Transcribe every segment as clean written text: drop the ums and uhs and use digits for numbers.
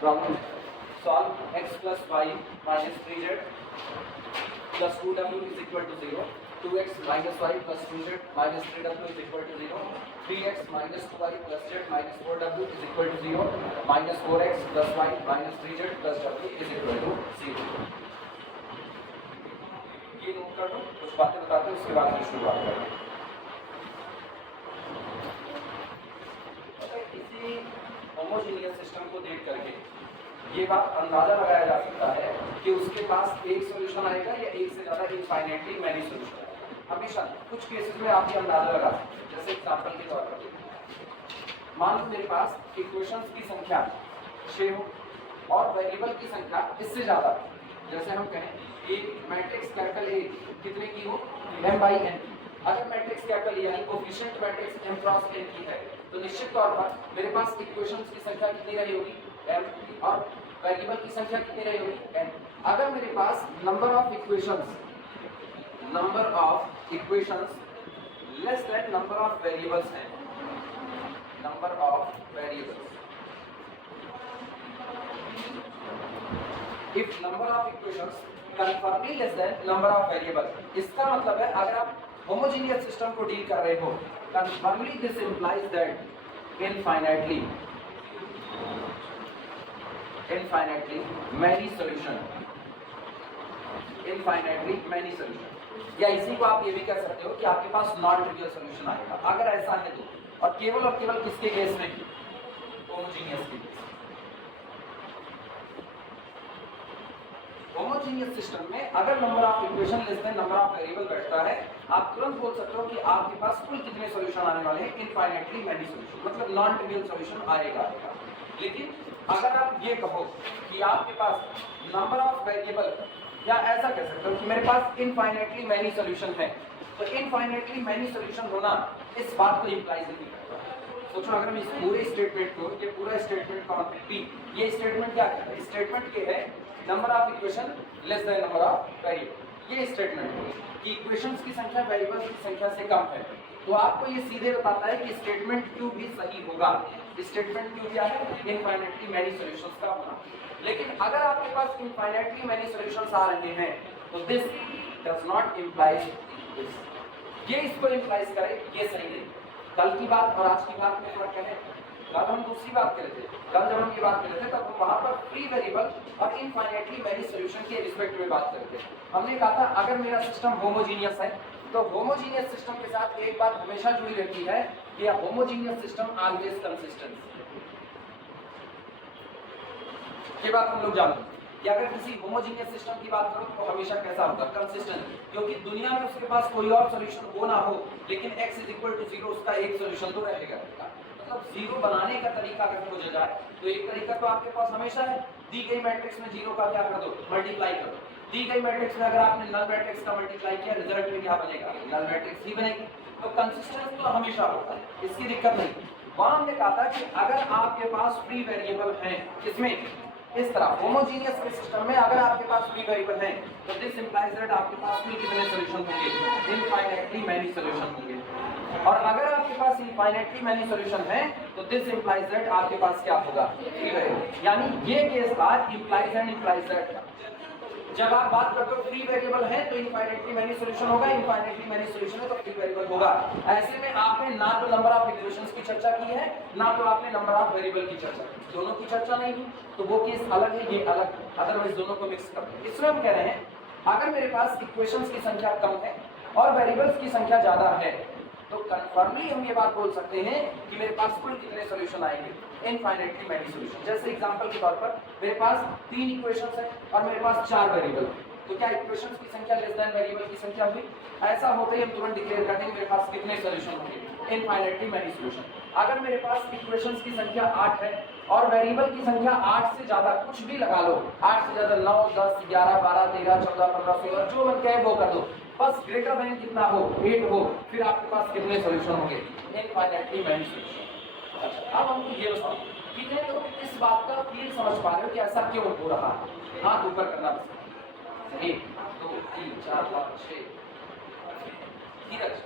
Problem solve x plus y minus 3z plus 2w is equal to 0, 2x minus y plus 2z minus 3w is equal to 0, 3x minus 2y plus z minus 4w is equal to 0, minus 4x plus y minus 3z plus w is equal to 0. ये note कर दो, कुछ बातें बताते हैं, उसके बाद हम शुरुआत करेंगे। किसी होमोजीनियस सिस्टम को देख करके ये बात अंदाजा लगाया जा सकता है कि उसके पास एक सॉल्यूशन आएगा या एक से ज़्यादा इनफाइनाइटली मैनी सॉल्यूशन आएगा। हमेशा कुछ केसेस में आप ये अंदाजा लगा सकते हैं। जैसे एग्जांपल के तौर पर मान लो मेरे पास इक्वेशंस की संख्या 6 हो और वेरिएबल की संख्या इससे ज़्यादा। जैसे हम कहें कि मैट्रिक्स कैपिटल ए कितने की हो, m/n। अगर मैट्रिक्स कैपिटल यानी coefficient matrix m cross n की है तो निश्चित तौर पर मेरे पास इक्वेशंस की संख्या कितनी रही होगी, m, और वेरिएबल की संख्या कितनी रही होगी, n। अगर मेरे पास number of equations less than number of variables है, number of variables, if number of equations confirmly less than number of variable, इसका मतलब है अगर आप होमोजीनियस सिस्टम को डील कर रहे हो, confirmly this implies that infinitely many solution, infinitely many solution. या इसी को आप ये भी कह सकते हो कि आपके पास नॉन ट्रिवियल सॉल्यूशन आएगा। अगर ऐसा है तो, और केवल किसके केस में, होमोजीनियस के केस। होमोजीनियस सिस्टम में अगर number of equation less than number of variable बैठता है, आप तुरंत बोल सकते हो कि आपके पास कुल कितने सॉल्यूशन आने वाले हैं, इनफाइनाइटली मैनी सॉल्यूशन, मतलब नॉन ट्रिवियल सॉल्यूशन आएगा। लेकिन अगर आप ये कहो कि आपके पास नंबर ऑफ वेरिएबल, या ऐसा कह सकते हो कि मेरे पास इनफाइनाइटली मैनी सॉल्यूशन है, तो इनफाइनाइटली मैनी सॉल्यूशन होना इस बात को इंप्लाइज नहीं करता। सोचो अगर हम इस पूरे स्टेटमेंट को, ये पूरा स्टेटमेंट कौन है, ये स्टेटमेंट क्या कहता है, स्टेटमेंट ये है number of equation less than number of variable. ये स्टेटमेंट है कि इक्वेशंस की संख्या वेरिएबल्स की संख्या से कम है, तो आपको ये सीधे बताता है कि स्टेटमेंट क्यों भी सही होगा। स्टेटमेंट क्यों क्या है, इनफाइनाइटली मैनी सॉल्यूशंस का होना। लेकिन अगर आपके पास इनफाइनाइटली मैनी सॉल्यूशंस आ रहे हैं तो this does not implies this, ये इसको इम्प्लाइज करे, ये सही नहीं। कल की बात और आज की बात में फर्क है। कल हम दूसरी बात कर रहे थे, कल जब हम ये बात कर रहे थे तब हम वहां पर फ्री वेरिएबल और इनफाइनाइटली मैनी सॉल्यूशन के रिस्पेक्ट में बात कर रहे थे। हमने कहा था अगर मेरा सिस्टम होमोजीनियस है तो होमोजीनियस सिस्टम के साथ एक बात हमेशा जुड़ी रहती है कि होमोजीनियस सिस्टम ऑलवेज कंसिस्टेंट। ये बात हम लोग जानते हैं कि अगर किसी होमोजीनियस सिस्टम की बात करो तो हमेशा कैसा होगा, कंसिस्टेंट। क्योंकि दुनिया में उसके पास कोई और सॉल्यूशन हो ना हो, लेकिन x = 0 उसका एक सॉल्यूशन तो रहेगा। मतलब जीरो बनाने का तरीका अगर खोजा जाए तो एक तरीका तो आपके पास हमेशा है, दी गई मैट्रिक्स में जीरो का क्या कर दो, मल्टीप्लाई कर दो। दी गई मैट्रिक्स में अगर आपने नल मैट्रिक्स का मल्टीप्लाई किया, रिजल्ट में क्या बनेगा, नल मैट्रिक्स ही बनेगी। तो कंसिस्टेंस तो हमेशा होता है, इसकी दिक्कत नहीं। वहां हमने कहा था कि अगर आपके पास फ्री वेरिएबल है, इसमें इस तरह होमोजीनियस के सिस्टम में अगर आपके पास फ्री वेरिएबल है तो दिस इंप्लाइज दैट आपके पास कुल कितने सॉल्यूशन होंगे, इनफाइनाइटली मैनी सॉल्यूशन होंगे। और अगर आपके पास इनफाइनाइटली मैनी सॉल्यूशन है तो दिस इंप्लाइज दैट आपके पास क्या होगा, फ्री वेरिएबल। यानी ये केस था इंप्लाइज एंड इंप्लाइज दैट का। जब आप बात करते हो फ्री वेरिएबल है तो इनफाइनाइटली मैनी सॉल्यूशन होगा, इनफाइनाइटली मैनी सॉल्यूशन है तो फ्री वेरिएबल होगा। ऐसे में आपने ना तो नंबर ऑफ इक्वेशंस की चर्चा की है, ना तो आपने नंबर ऑफ वेरिएबल की चर्चा की। दोनों की चर्चा नहीं की तो वो केस अलग है, ये अलग है। अदरवाइज दोनों को मिक्स कर दो। इसमें हम कह रहे हैं अगर मेरे पास इक्वेशंस की संख्या कम है और वेरिएबल्स की संख्या ज्यादा है तो कन्फर्मली हम ये बात बोल सकते हैं कि मेरे पास कुल कितने सॉल्यूशन आएंगे, इनफाइनाइटली मैनी सॉल्यूशन। जैसे एग्जांपल के तौर पर मेरे पास 3 इक्वेशंस है और मेरे पास 4 वेरिएबल है, तो क्या इक्वेशंस की संख्या लेस देन वेरिएबल की संख्या हुई? ऐसा होते ही हम तुरंत डिक्लेयर कर देंगे मेरे पास कितने सॉल्यूशन होंगे, इनफाइनाइटली मैनी सॉल्यूशन। अगर मेरे पास इक्वेशंस की संख्या 8 है और वेरिएबल की संख्या 8 से ज्यादा, कुछ भी लगा लो, 8 से ज्यादा 9, 10, 11, 12, 13, 14, 15, 16 जो मन कहे वो कर दो, बस ग्रेटर देन कितना हो, 8 हो, फिर आपके पास कितने सॉल्यूशन होंगे, इनफाइनाइटली मैनी सॉल्यूशन। अच्छा, अब हमको ये बताओ कितने लोग इस बात का फील समझ पा रहे हो कि ऐसा क्यों हो रहा है? हाथ ऊपर करना बस। 1 2 3 4 5 6 धीरज,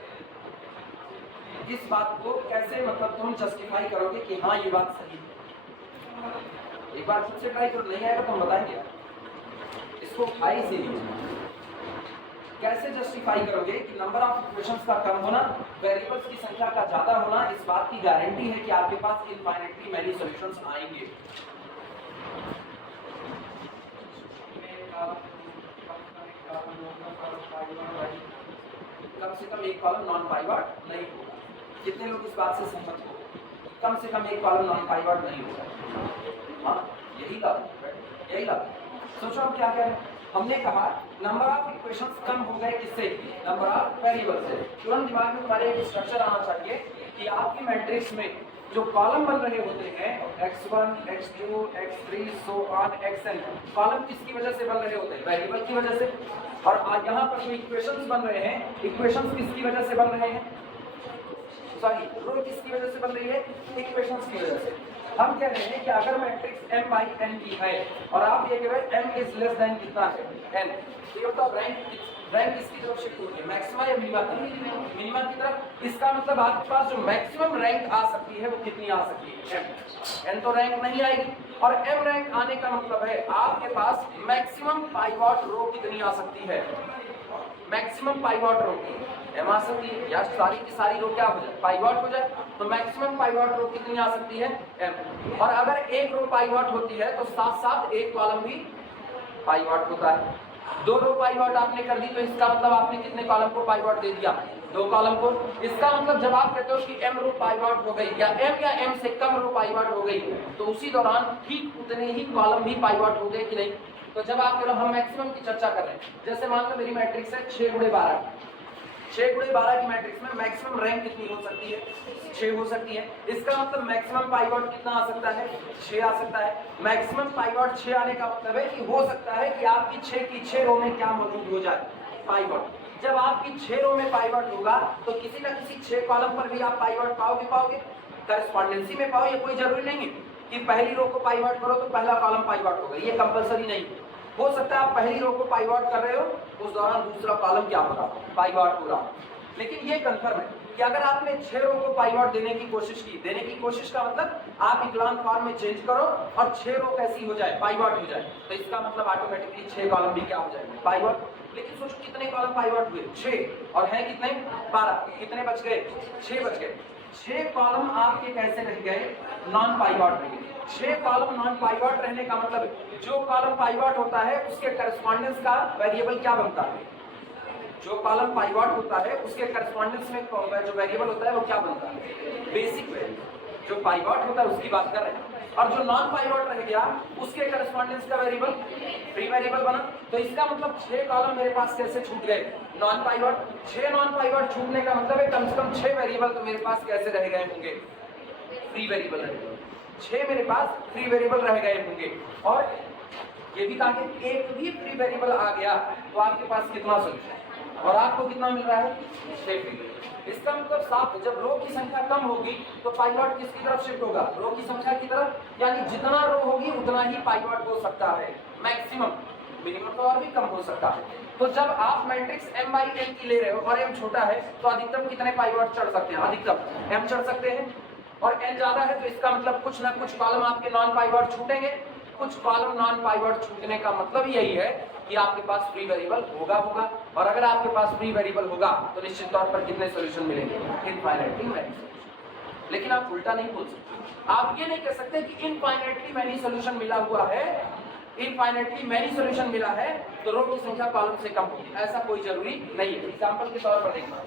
इस बात को कैसे मतलब तुम जस्टिफाई करोगे कि हाँ ये बात सही है? एक बार खुद से ट्राई करो, नहीं आएगा तो हम बताएंगे। इसको हाई से लीजिए। कैसे जस्टिफाई करोगे कि नंबर ऑफ इक्वेशंस का कम होना, वेरिएबल्स की संख्या का ज्यादा होना इस बात की गारंटी है कि आपके पास इनफाइनाइटली मैनी सॉल्यूशंस आएंगे। कम से कम एक कॉलम नॉन पाइवट नहीं होगा। कितने लोग इस बात से सहमत हो? कम से कम एक कॉलम नॉन पाइवट नहीं होगा। हाँ, यही लाभ, यही लाभ। सोचो हम क्या कह रहे हैं। हमने कहा नंबर ऑफ इक्वेशंस कम हो गए किससे? नंबर ऑफ वेरिएबल से। तुरंत दिमाग में तुम्हारे एक स्ट्रक्चर आना चाहिए कि आपकी मैट्रिक्स में जो कॉलम बन रहे होते हैं x1, x2, x3 so on xn, column किसकी वजह से बन रहे होते हैं? वेरिएबल की वजह से। और यहाँ पर जो इक्वेशंस बन रहे हैं, इक्वेशंस किसकी वजह से बन रहे हैं? सॉरी, रो किसकी वजह से बन रही है? इक्वेशंस की वजह से। हम कह रहे हैं कि अगर मैट्रिक्स m बाई n की है और आप ये कह रहे हैं m इज लेस देन कितना है? n, तो ये बताओ रैंक किसकी तरफ शिफ्ट हो रही है? मैक्सिमा या मिनिमा की? मिनिमा की तरफ। इसका मतलब आपके पास जो मैक्सिमम रैंक आ सकती है वो कितनी आ सकती है? m। n तो रैंक नहीं आएगी, और m रैंक आने का मतलब है आपके पास मैक्सिमम पाइवट रो कितनी आ सकती है? मैक्सिमम पाइवट रो m आ सकती है, या सारी की सारी रो क्या हो जाए? पाइवट हो जाए। तो मैक्सिमम पाइवट रो कितनी आ सकती है? m। और अगर एक रो पाइवट होती है तो साथ साथ एक कॉलम भी पाइवट होता है। दो रो पाइवट आपने कर दी तो इसका मतलब आपने कितने कॉलम को पाइवट दे दिया? दो कॉलम को। इसका मतलब जब आप कहते हो कि m रो पाइवट हो गई या m से कम रो पाइवट हो गई, तो उसी दौरान ठीक उतने ही कॉलम भी पाइवट हो गए कि नहीं? तो जब आप कह रहे हो हम मैक्सिमम की चर्चा कर रहे हैं, जैसे मान लो मेरी मैट्रिक्स है 6×12, 6×12 की मैट्रिक्स में मैक्सिमम रैंक कितनी हो सकती है? 6 हो सकती है। इसका मतलब मैक्सिमम पाइवट कितना आ सकता है? 6 आ सकता है। मैक्सिमम पाइवट 6 आने का मतलब है कि हो सकता है कि आपकी 6 की 6 रो में क्या मौजूद हो जाए? पाइवट। जब आपकी 6 रो में पाइवट होगा तो किसी न किसी 6 कॉलम पर भी आप पाइवट पाओगे। करस्पॉन्डेंसी में पाओ, ये कोई जरूरी नहीं है कि पहली रो को पाइवट करो तो पहला कॉलम पाइवट होगा, ये कंपलसरी नहीं है। हो सकता है आप पहली रो को पाइवट कर रहे हो, उस दौरान दूसरा कॉलम क्या हो रहा हो? पाइवट हो रहा हो। लेकिन ये कंफर्म है कि अगर आपने 6 रो को पाइवट देने की कोशिश का मतलब आप इक्लान फॉर्म में चेंज करो और 6 रो कैसी हो जाए? पाइवट हो जाए। तो इसका मतलब ऑटोमेटिकली 6 कॉलम भी क्या हो जाएंगे? पाइवट। लेकिन सोचो कितने कॉलम पाइवट हुए? 6, और हैं कितने? 12। कितने बच गए? 6 बच गए। 6 कॉलम आपके कैसे रह गए? नॉन पाइवट रह गए। 6 कॉलम नॉन पाइवट रहने का मतलब जो कॉलम पाइवट होता है उसके करस्पॉन्डेंस का वेरिएबल क्या बनता है? जो कॉलम पाइवट होता है उसके करस्पॉन्डेंस में जो वेरिएबल होता है वो क्या बनता है? Basic variable. जो पाइवट होता है उसकी बात कर रहे हैं। और जो नॉन पाइवट रह गया उसके करस्पॉन्डेंस का वेरिएबल फ्री वेरिएबल बना। तो इसका मतलब 6 कॉलम मेरे पास कैसे छूट गए? Non pivot. 6 नॉन पाइवट छूटने का मतलब है कम से कम 6 वेरिएबल तो मेरे पास कैसे रह गए होंगे? फ्री वेरिएबल रह गए। 6 मेरे पास फ्री वेरिएबल रह गए होंगे। और ये भी कहा कि एक भी फ्री वेरिएबल आ गया तो आपके पास कितना सोल्यूशन, और आपको कितना मिल रहा है? 6 फ्री। इसका मतलब साफ है, जब रो की संख्या कम होगी तो पाइवट किसकी तरफ शिफ्ट होगा? रो की संख्या की तरफ। यानी जितना रो होगी उतना ही पाइवट हो सकता है मैक्सिमम। मिनिमम तो और भी कम हो सकता है। तो जब आप मैट्रिक्स m बाई n की ले रहे हो और m छोटा है तो अधिकतम कितने पाइवट चढ़ सकते हैं? अधिकतम m चढ़ सकते हैं। और n ज्यादा है तो इसका मतलब कुछ ना कुछ कॉलम आपके नॉन पाइवट छूटेंगे। कुछ कॉलम नॉन पाइवट छूटने का मतलब यही है कि आपके पास फ्री वेरिएबल होगा। और अगर आपके पास फ्री वेरिएबल होगा तो निश्चित तौर पर कितने सॉल्यूशन मिलेंगे? Infinitely many solution. लेकिन आप उल्टा नहीं बोल सकते। आप ये नहीं कह सकते कि इनफाइनाइटली मैनी सॉल्यूशन मिला हुआ है, इनफाइनाइटली मैनी सॉल्यूशन मिला है तो रो की संख्या कॉलम से कम होगी। ऐसा कोई जरूरी नहीं है। एग्जांपल के तौर पर देखना,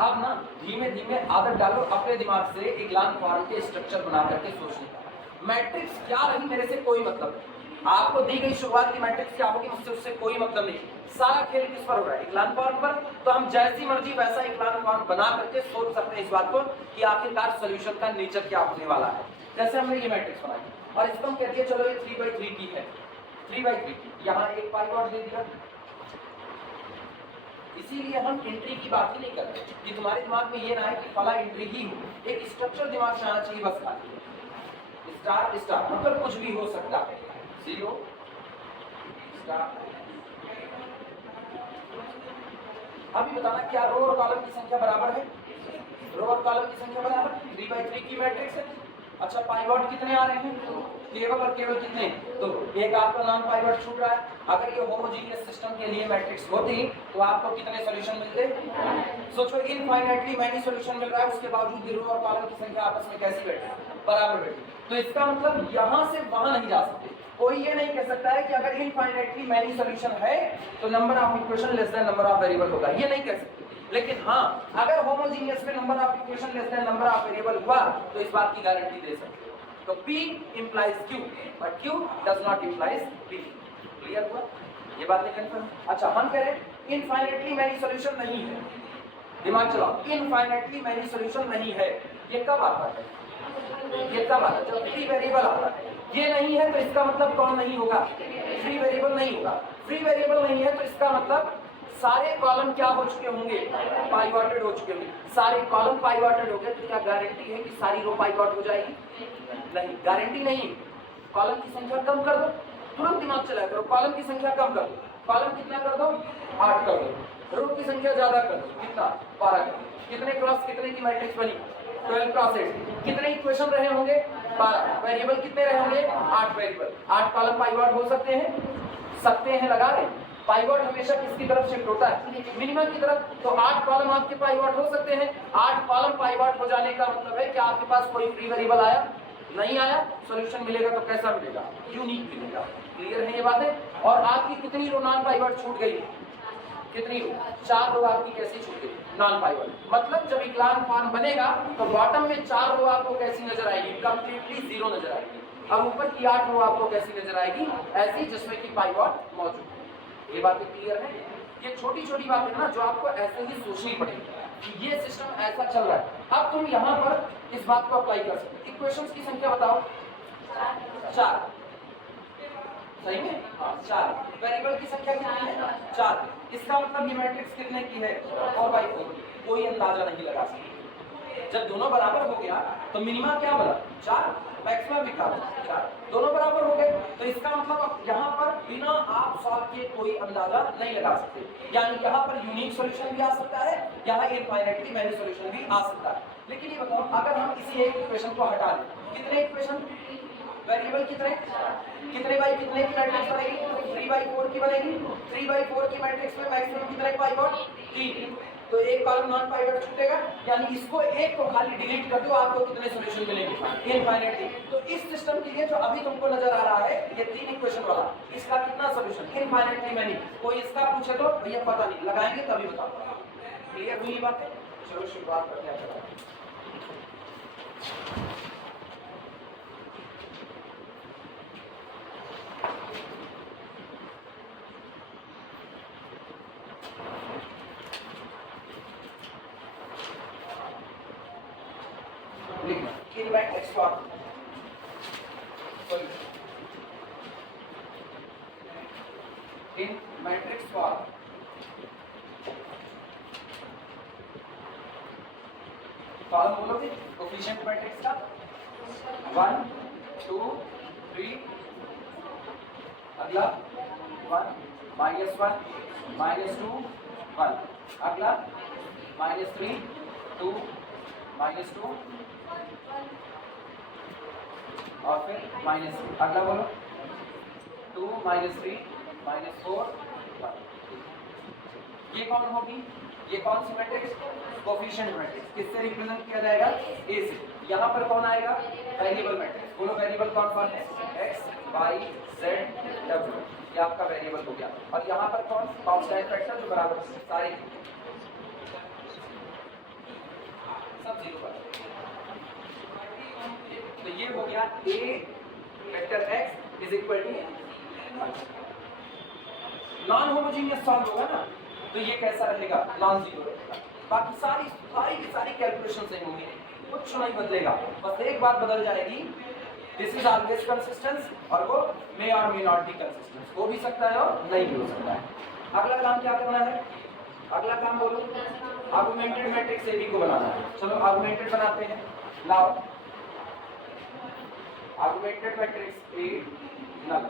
अब ना धीमे धीमे आदत डालो अपने दिमाग से इक्लान फॉर्म के स्ट्रक्चर बना करके सोचने का। मैट्रिक्स क्या रही मेरे से कोई मतलब नहीं। आपको दी गई शुरुआत की मैट्रिक्स क्या होगी उससे कोई मतलब नहीं। सारा खेल किस पर हो रहा है? इक्लान फॉर्म पर। तो हम जैसी मर्जी वैसा इक्लान फॉर्म बना करके सोच सकते हैं इस बात को कि आखिरकार सोल्यूशन का नेचर क्या होने वाला है। जैसे हमने ये मैट्रिक्स बनाई और इसको हम कह दिए चलो ये 3/3 की है, 3/3 की। यहाँ एक पाइवट दे दिया। इसीलिए हम एंट्री की बात ही नहीं करते कि तुम्हारे दिमाग में ये ना है कि फला एंट्री ही हो। एक स्ट्रक्चर दिमाग में आना चाहिए बस। खाली स्टार स्टार मतलब कुछ भी हो सकता है। 0 स्टार। अभी बताना क्या रो और कॉलम की संख्या बराबर है? रो और कॉलम की संख्या बराबर 3/3 की मैट्रिक्स है। अच्छा पाइवट कितने आ रहे हैं? केवल और केवल कितने? तो एक आपका नॉन पाइवट छूट रहा है। अगर ये होमोजीनियस सिस्टम के लिए मैट्रिक्स होती तो आपको कितने सॉल्यूशन मिलते? सोचो इनफाइनाइटली मैनी सॉल्यूशन मिल रहा है, उसके बावजूद भी रो और कॉलम की संख्या आपस में कैसी बैठी? बराबर बैठी। तो इसका मतलब यहां से वहां नहीं जा सकते। कोई ये नहीं कह सकता है कि अगर इनफाइनाइटली मैनी सॉल्यूशन है तो number of equation less than number of variable होगा, ये नहीं कह सकते। लेकिन हाँ, अगर होमोजीनियस में number of equation less than number of variable हुआ तो इस बात की गारंटी दे सकते हैं। तो P implies Q, but Q does not implies P. Clear हुआ? ये बात नहीं कंफर्म? अच्छा हम कह रहे हैं इनफाइनाइटली मैनी सॉल्यूशन नहीं है। दिमाग चलाओ, इनफाइनाइटली मैनी सॉल्यूशन नहीं है। ये कब आता है? ये कब आता है? जब फ्री वेरिएबल आता है। ये नहीं है तो इसका मतलब कौन नहीं होगा? फ्री वेरिएबल नहीं होगा। फ्री वेरिएबल नहीं है तो इसका मतलब सारे कॉलम क्या हो चुके होंगे? पाइवॉटेड हो चुके होंगे। सारे कॉलम पाइवॉटेड हो गए तो क्या गारंटी है कि सारी रो पाइवॉट हो जाएगी? नहीं, गारंटी नहीं। कॉलम की संख्या कम कर दो, तुरंत दिमाग चलाया करो, कॉलम की संख्या कम कर दो। कॉलम कितना कर दो? 8 कर दो। रो की संख्या ज्यादा कर दो, कितना? 12 कर दो। कितने क्रॉस कितने की मैट्रिक्स बनी? 12 क्रॉस 8। कितने इक्वेशन रहे होंगे? 12। वेरिएबल कितने रहे होंगे? 8 वेरिएबल। 8 कॉलम पाइवॉट हो सकते हैं, लगा रहे हैं। पाइवॉट हमेशा किसकी तरफ शिफ्ट होता है? मिनिमम की तरफ। तो 8 कॉलम आपके पाइवॉट हो सकते हैं। 8 कॉलम पाइवॉट हो जाने का मतलब है कि आपके पास कोई फ्री वेरिएबल आया नहीं आया? सॉल्यूशन मिलेगा तो कैसा मिलेगा? यूनिक मिलेगा। क्लियर है ये बातें? और आपकी कितनी रो नॉन पाइवॉट छूट गई? कितनी रो? 4 रो आपकी कैसी छूट गई? Non pivot. मतलब जब इक्लान फॉर्म बनेगा तो बॉटम में 4 रो आपको कैसी नजर आएगी? कंप्लीटली जीरो नजर आएगी। अब ऊपर की 8 रो आपको कैसी नजर आएगी? ऐसी जिसमें कि पाइवॉट मौजूद है। ये बातें क्लियर है? ये छोटी छोटी बातें ना जो आपको ऐसे ही सोचनी पड़ेगी। ये सिस्टम ऐसा चल रहा है। अब तुम यहाँ पर इस बात को अप्लाई कर सकते हो। इक्वेशंस की संख्या बताओ। 4। सही में? हाँ 4। वेरिएबल की संख्या कितनी है? 4। इसका मतलब ये मैट्रिक्स कितने की है? 4/4। कोई अंदाजा नहीं लगा सकते। जब दोनों बराबर हो गया तो मिनिमा क्या बना? 4। मैक्सिमम भी क्या बना? 4। दोनों बराबर हो गए तो इसका मतलब अब यहाँ पर बिना आप सॉल्व किए कोई अंदाजा नहीं लगा सकते। यानी यहाँ पर यूनिक सॉल्यूशन भी आ सकता है, यहाँ इनफाइनाइटली मैनी सॉल्यूशन भी आ सकता है। लेकिन ये बताओ अगर हम किसी एक इक्वेशन को हटा दें, कितने इक्वेशन? वेरिएबल कितने बाई कितने की मैट्रिक्स बनेगी? 3/4 की बनेगी। 3/4 की मैट्रिक्स में मैक्सिमम कितने पाइवट? 3। तो एक कॉलम नॉन पाइवट छूटेगा, यानी इसको एक को खाली डिलीट कर दो, आपको कितने सॉल्यूशन मिलेंगे? इनफाइनाइटली। तो इस सिस्टम के लिए जो अभी तुमको नजर आ रहा है ये 3 इक्वेशन वाला, इसका कितना सॉल्यूशन? Infinitely many. कोई इसका पूछे तो भैया पता नहीं, लगाएंगे तभी बताओ। क्लियर हुई बातें? चलो शुरुआत करते हैं। in matrix form. In matrix form. Form बोलोगे कोफिशिएंट मैट्रिक्स का 1 2 3, अगला 1 -1 -2 1, अगला -3 2 -2 और फिर -3, अगला बोलो 2 -3 -4 1। ये कौन होगी? ये कौन सी मैट्रिक्स? Coefficient matrix. किससे रिप्रेजेंट किया जाएगा? ए से। यहाँ पर कौन आएगा? Variable matrix. बोलो वेरिएबल कौन कौन है? x y z w, ये आपका वेरिएबल हो गया। और यहाँ पर कौन? कांस्टेंट फैक्टर जो बराबर सारे सब 0 पर। तो ये हो गया a vector x is equal to non homogeneous solve होगा ना, तो ये कैसा रहेगा? नॉन जीरो रहेगा। बाकी सारी कैलकुलेशन सही होंगी, कुछ नहीं बदलेगा। बस एक बात बदल जाएगी, दिस इज ऑलवेज कंसिस्टेंट और वो मे और मे नॉट बी कंसिस्टेंट, हो भी सकता है और नहीं भी हो सकता है। अगला काम क्या करना है? अगला काम बोलो आर्गुमेंटेड मैट्रिक्स एबी को बनाना है। चलो आर्गुमेंटेड बनाते हैं। Now augmented matrix A null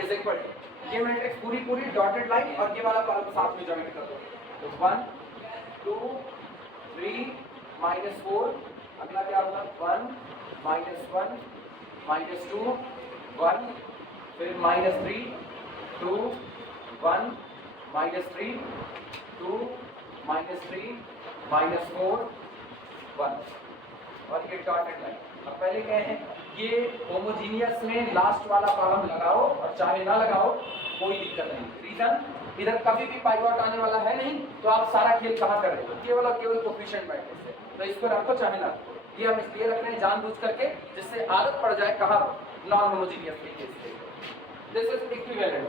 is equal to, ये मैट्रिक्स पूरी डॉटेड लाइन और ये वाला कॉलम साथ में जॉइन कर दो। तो 1 2 3 -4, अगला क्या होगा? 1 -1 -2 1, फिर -3 2 1 -3 2 -3 -4 1 और ये डॉटेड लाइन। अब पहले कहे हैं ये होमोजीनियस में लास्ट वाला कॉलम लगाओ और चाहे ना लगाओ कोई दिक्कत नहीं। रीजन इधर कभी भी पाइवट आने वाला है नहीं, तो आप सारा खेल कहाँ कर रहे हो, केवल और केवल कोफिशिएंट बैठने से। तो इसको रखो चाहे ना, ये हम इसलिए रख रहे हैं जानबूझ करके, जिससे आदत पड़ जाए कहाँ नॉन होमोजीनियस के केस पे। This is equivalent.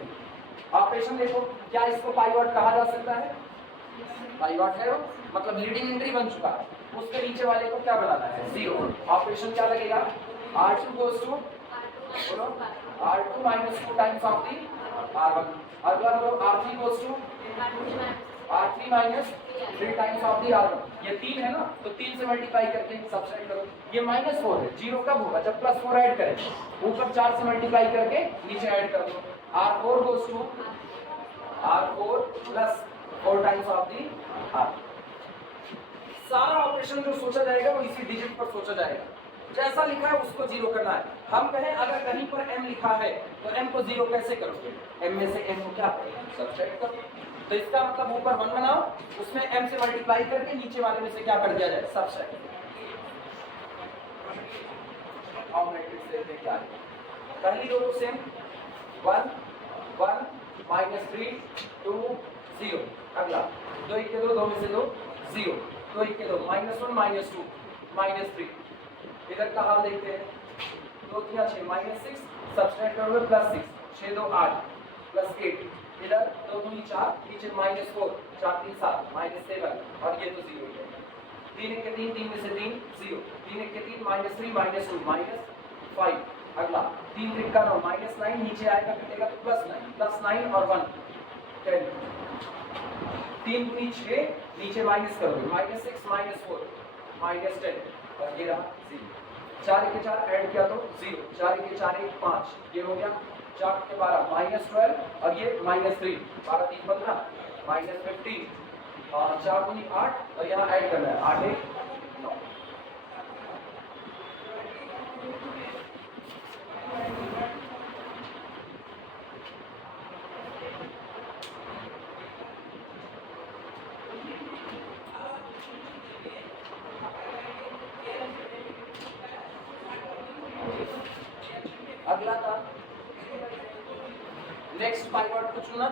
ऑपरेशन देखो, क्या इसको पाइवट कहा जा सकता है? पाइवट है वो, मतलब लीडिंग एंट्री बन चुका है, उसके नीचे वाले को क्या बनाना है? 0। ऑपरेशन क्या लगेगा? R2 goes to बोलो R2 - 2 times of the R1। अगला बोलो R3 goes to R3 - 3 times of the R1। ये 3 है ना, तो 3 से मल्टीप्लाई करके सब्ट्रैक्ट करो। ये -4 है, 0 कब होगा? जब +4 ऐड करें। ऊपर 4 से मल्टीप्लाई करके नीचे ऐड कर दो। R4 goes to R4 + 4 times of the R। सारा ऑपरेशन जो सोचा जाएगा वो इसी डिजिट पर सोचा जाएगा। जैसा लिखा है उसको 0 करना है। हम कहें अगर कहीं पर m लिखा है तो m को 0 कैसे करोगे? m में से m को क्या करोगे? सब्ट्रैक्ट करो। तो इसका मतलब ऊपर 1 बनाओ, उसमें m से मल्टीप्लाई करके नीचे वाले में से क्या कर दिया जाए? सब्ट्रैक्ट। और मैट्रिक्स देखते हैं क्या है। पहली रो तो सेम 1 1 -3 2 0। अगला 2 1 के 2, 2 में से 2 0, 2 1 के 2 -1 -2 -3। इधर का हाल देखते हैं, 2 3 6 -6 सब्ट्रैक्ट करोगे +6 6 2 8 +8। इधर 2 2 4 नीचे -4 4 3 7 -7 और ये तो 0 है। 3 1 के 3 3 में से 3 0 3 1 के 3 -3 -2 -5। अगला 3 3 का 9 -9 नीचे आएगा कटेगा तो +9 +9 और 1 10। 3 2 6 नीचे माइनस करोगे -6 -4 -10 और ये रहा 0। 4 के 4 ऐड किया तो 0, 4 के 4 1 5, ये हो गया 4 के 12 -12 और ये -3 12 3 15 -15 और 4 दूनी 8 और यहाँ ऐड करना है 8 1 9। अगला था नेक्स्ट पाइवट को चुना,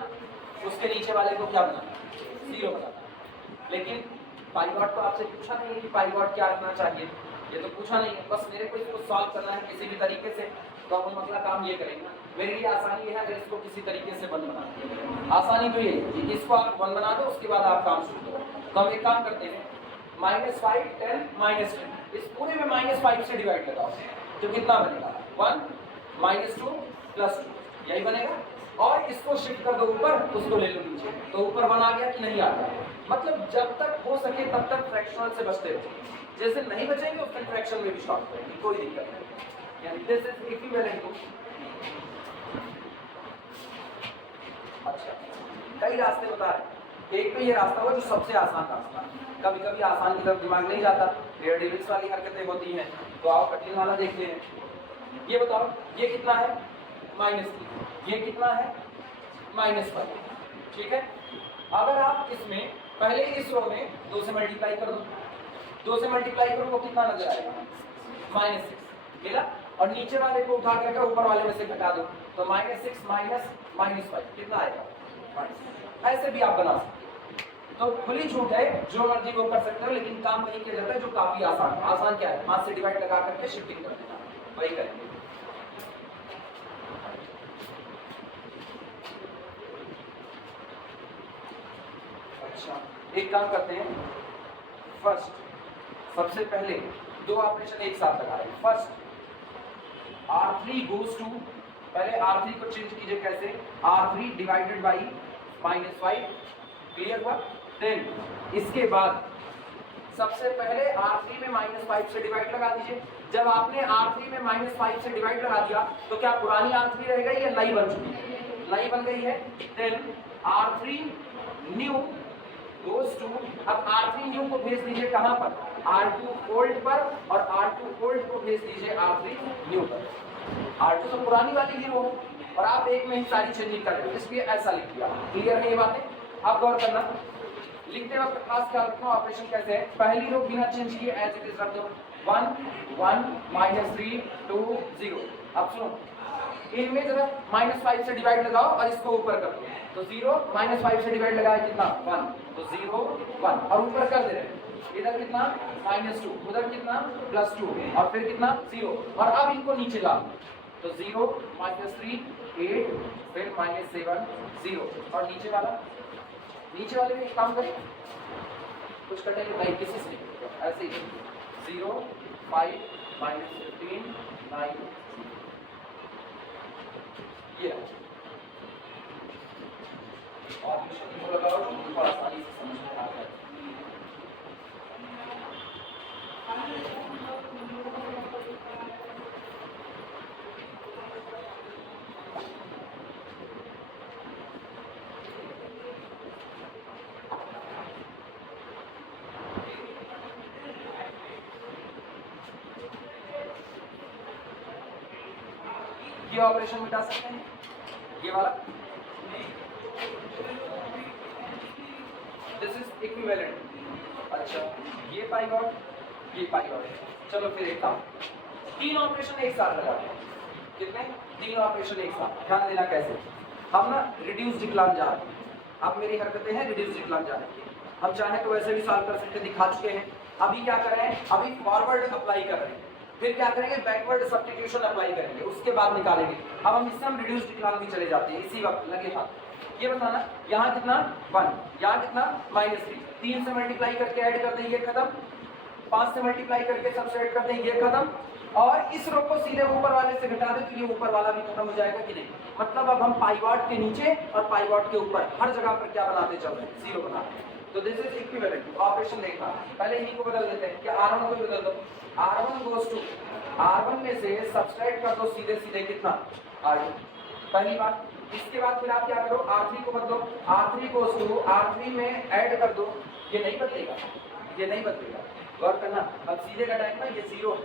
उसके नीचे वाले को क्या बनाना? 0 बनाना। लेकिन पाइवट को आपसे पूछा नहीं है कि पाइवट क्या रखना चाहिए, ये तो पूछा नहीं है। बस मेरे को इसको सॉल्व करना है किसी भी तरीके से, तो हम अगला काम ये करेंगे। मेरे लिए आसानी ये है अगर इसको किसी तरीके से 1 बनाना। आसानी तो ये है कि इसको आप 1 बना दो, उसके बाद आप काम शुरू करो। तो हम एक काम करते हैं, -5 10 -10 इस पूरे में -5 से डिवाइड लगाओ तो कितना बनेगा? 1 -2 + 2 यही बनेगा। और इसको शिफ्ट कर दो ऊपर, उसको ले लो नीचे, तो ऊपर 1 आ गया कि नहीं आ गया? मतलब जब तक हो सके तब तक फ्रैक्शनल से बचते रहो, जैसे नहीं बचेंगे उस तक फ्रैक्शन में भी शॉर्ट करेंगे, कोई दिक्कत नहीं। यानी दिस इज इक्विवेलेंट टू। अच्छा, कई रास्ते बता रहे। एक तो ये रास्ता हो जो सबसे आसान रास्ता, कभी कभी आसान की तरफ दिमाग नहीं जाता, डेरिवेटिव्स वाली हरकतें होती हैं, तो आओ कठिन वाला देखते हैं। ये बताओ ये कितना है? -3। ये कितना है? -5। ठीक है। अगर आप इसमें पहले इस रो में 2 से मल्टीप्लाई कर दो, 2 से मल्टीप्लाई करो तो कितना नजर आएगा? -6 मिला। और नीचे वाले को उठा करके ऊपर वाले में से घटा दो तो -6 -5 कितना आएगा? 5। ऐसे भी आप बना सकते हो। तो खुली छूट है, जो मर्जी वो कर सकते हो, लेकिन काम वही किया जाता है जो काफी आसान। आसान क्या है? 5 से डिवाइड लगा करके शिफ्टिंग कर देना, वही करेंगे। अच्छा, एक काम करते हैं, फर्स्ट सबसे पहले 2 ऑपरेशन एक साथ लगा रहे हैं। फर्स्ट R3 goes to, पहले R3 को चेंज कीजिए कैसे? R3 डिवाइडेड बाई -5, क्लियर हुआ? देन इसके बाद सबसे पहले R3 में -5 से डिवाइड लगा दीजिए। जब आपने R3 में -5 से डिवाइड लगा दिया तो क्या पुरानी R3 रह गई या नई बन चुकी है? नई बन गई है। Then R3 new goes to, अब R3 न्यू को भेज दीजिए कहां पर, R2 ओल्ड पर, और R2 ओल्ड को भेज दीजिए R3 न्यू पर। R2 तो पुरानी वाली हीरो है और आप एक में ही सारी चेंजिंग कर रहे हो, इसलिए ऐसा लिख दिया। क्लियर है ये बातें? अब गौर करना, लिखते वक्त खास ख्याल रखना ऑपरेशन कैसे है। पहली रो बिना चेंज किए एज इट इज रख दो, 1 1 -3 2 0। अब सुनो, इनमें जरा -5 से डिवाइड लगाओ और इसको ऊपर कर दो, तो 0 -5 से डिवाइड लगाए कितना 1, तो 0 1, और ऊपर कर दे रहे हैं, इधर कितना -2, उधर कितना +2, और फिर कितना 0, और अब इनको नीचे ला, तो 0 -3 8, फिर -7 0, और नीचे वाले में एक काम करें, कुछ कटेंगे नहीं किसी से, ऐसे ही 0 5 -15 9 ये और इसको लगाओ तो आसानी से समझ में आता है। ये ऑपरेशन मिटा सकते हैं, ये वाला, दिस इज इक्विवेलेंट। अच्छा, ये पाइवॉट, ये पाइवॉट। चलो फिर एक काम, 3 ऑपरेशन एक साथ लगाते हैं। कितने? 3 ऑपरेशन एक साथ। ध्यान देना कैसे, हम ना रिड्यूस डिक्लाइन जा रहे हैं, अब मेरी हरकतें हैं रिड्यूस डिक्लाइन जा रही है। हम चाहे तो वैसे भी सॉल्व कर सकते, दिखा चुके हैं। अभी क्या कर रहे हैं, अभी फॉरवर्ड अप्लाई कर रहे हैं, फिर क्या करेंगे बैकवर्ड सब्स्टिट्यूशन अप्लाई करेंगे, उसके बाद निकालेंगे। अब हम इससे रिड्यूस डिक्लाइन भी चले जाते हैं इसी वक्त लगे हाथ। ये बताना यहाँ कितना 1, यहाँ कितना -3, 3 से मल्टीप्लाई करके ऐड कर दें ये खत्म, 5 से मल्टीप्लाई करके सब्सट्रैक्ट कर दें ये खत्म, और इस रो को सीधे ऊपर वाले से घटा दें तो ये ऊपर वाला भी खत्म हो जाएगा कि नहीं। मतलब अब हम पाइवॉट के नीचे और पाइवॉट के ऊपर हर जगह पर क्या बनाते चल रहे हैं, 0 बनाते हैं। तो दिस इज इक्विवेलेंट। ऑपरेशन देखना, पहले इन्हीं को बदल देते हैं, क्या R1 को बदल दो, R1 गोज टू, R1 में से सब्सट्रैक्ट कर दो सीधे सीधे कितना R2, पहली बात। इसके बाद फिर आप क्या करो, R3 को बदलो, R3 गोज टू, R3 में ऐड कर दो, ये नहीं बदलेगा, ये नहीं बदलेगा, गौर करना। अब सीधे का टाइम ना ये 0 है,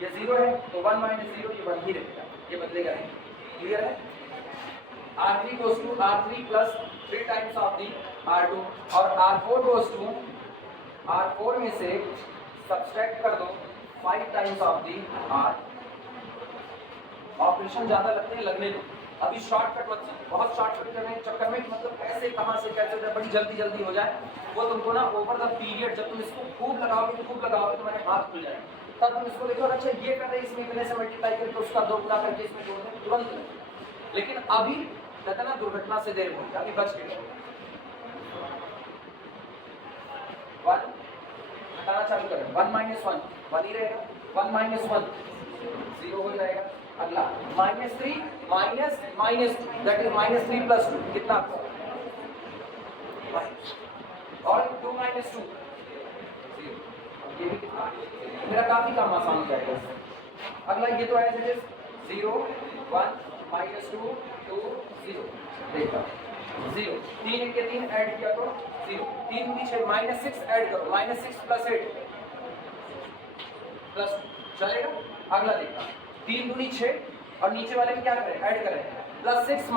ये 0 है तो 1 - 0 ये 1 ही रहेगा, ये बदलेगा नहीं। क्लियर है? R3 goes to R3 plus 3 times of the R2, और R4 goes to, R4 में से सब्सट्रैक्ट कर दो 5 times of the R। Operation ज्यादा लगते हैं, लगने दो, अभी शॉर्टकट मत, बहुत शॉर्टकट करने के चक्कर में मतलब कैसे कहां से कैसे बड़ी जल्दी जल्दी हो जाए, वो तुमको ना ओवर द पीरियड जब तुम इसको खूब लगाओगे तो तुम्हारे हाथ खुल जाएंगे, तब तुम इसको देखो अच्छा ये कर रहे हैं, इसमें इतने से मल्टीप्लाई करके उसका 2 गुना करके इसमें जोड़ दें तुरंत। लेकिन अभी कहते ना दुर्घटना से देर होगी, अभी बच गए। 1 हटाना चालू करें, 1 - 1 1 ही रहेगा, 1 - 1 0 हो जाएगा। अगला -3 माइनस दैट इज -3 + 2 कितना, और 2 - 2 0, ये भी कितना, मेरा काफी काम आसान हो जाएगा। अगला ये तो एज इट इज 0 1 -2 2 0, देखा 0, 3 के 3 ऐड किया तो 0, 3 दूनी 6, -6 ऐड करो, -6 + 8 प्लस चलेगा। अगला देखना 3 दूनी 6, और नीचे वाले में क्या करें ऐड करें, +6 - 7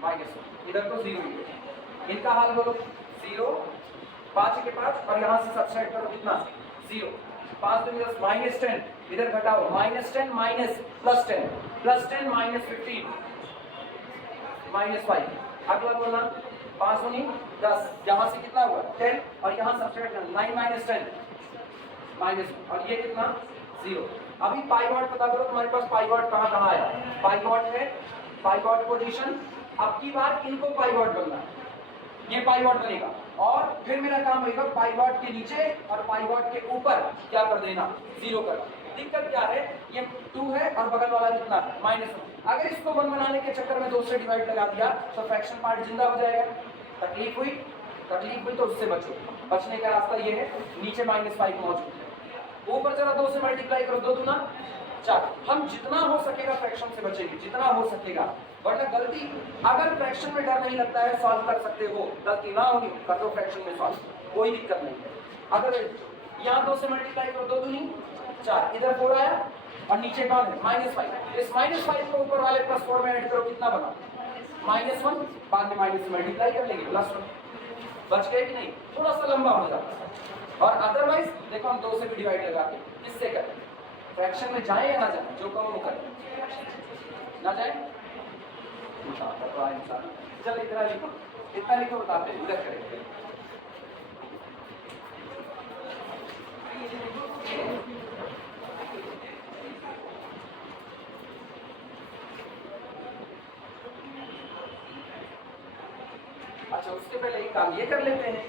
माइनस, इधर तो 0 ही है। इनका हाल बोलो 0 5 के 5, और यहाँ से सब्सट्रैक्ट करो कितना 0, 5 दूनी 10 -10, इधर घटाओ -10 माइनस +10 +10 -15 -5। अगला बोलना 5 दूनी 10, यहाँ से कितना हुआ 10, और यहाँ सब्सट्रैक्ट करना 9 - 10 -, और ये कितना 0। अभी पाइवॉट पता करो, तुम्हारे पास पाइवॉट कहाँ आया, पाइवॉट है, पाइवॉट पोजीशन। अब की बार इनको पाइवॉट बनना है, ये पाइवॉट बनेगा, और फिर मेरा काम होगा पाइवॉट के नीचे और पाइवॉट के ऊपर क्या कर देना 0 करना। दिक्कत क्या है, ये 2 है और बगल वाला कितना -1। अगर इसको 1 बनाने के चक्कर में 2 से डिवाइड लगा दिया तो फ्रैक्शन पार्ट जिंदा हो जाएगा। तकलीफ हुई तो उससे बचो, बचने का रास्ता ये है, नीचे -5 मौजूद है, ऊपर जरा 2 से मल्टीप्लाई करो, 2 दूना 4। हम जितना हो सकेगा फ्रैक्शन से बचेंगे, जितना हो सकेगा, वरना गलती, अगर फ्रैक्शन में डर नहीं लगता है सॉल्व कर सकते हो, गलती ना होगी कर दो फ्रैक्शन में सॉल्व, कोई दिक्कत नहीं है। अगर यहाँ 2 से मल्टीप्लाई करो, 2 दूनी 4, इधर 4 आया और नीचे कौन है -5, इस -5 को ऊपर वाले +4 में ऐड करो, कितना बना -1, बाद में माइनस से मल्टीप्लाई कर लेंगे +1, बच गए कि नहीं, थोड़ा सा लंबा हो जाता है। और अदरवाइज देखो हम 2 से भी डिवाइड लगा के किससे करें, फ्रैक्शन में जाए या ना जाए, जो कहो वो करें, ना जाए चल इतना लिखो, इतना लिखो, बताते हैं इधर करेंगे। अच्छा उसके पहले एक काम ये कर लेते हैं,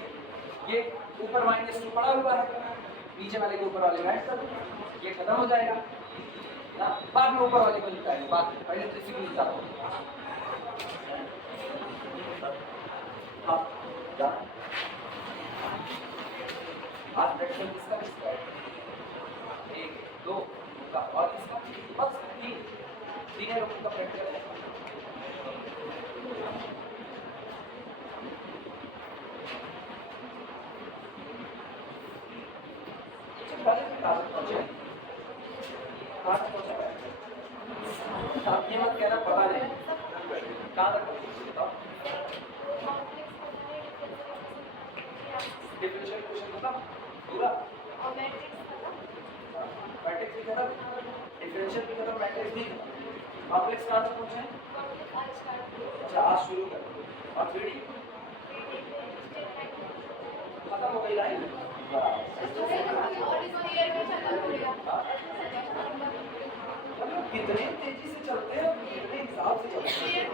ये ऊपर -2 पड़ा हुआ है, नीचे वाले के ऊपर वाले में ऐड कर दो, ये खत्म हो जाएगा ना, बाद में ऊपर वाले को निकालेंगे, बाद में पहले तो इसी को निकालो। हाँ आज फ्रैक्शन किसका किसका है, 1 2 का और किसका, बस 3 लोगों का फ्रैक्शन है। ये मत कहना पता नहीं कहाँ तक बताओ, डिफरेंशियल इक्वेशन खत्म पूरा, मैट्रिक्स भी खत्म, डिफरेंशियल भी खत्म, मैट्रिक्स भी खत्म, कॉम्प्लेक्स कहाँ तक पूछे? अच्छा आज शुरू कर और 3D खत्म हो गई लाइन, कितने तेजी से चलते हैं, कितने हिसाब से चलते हैं,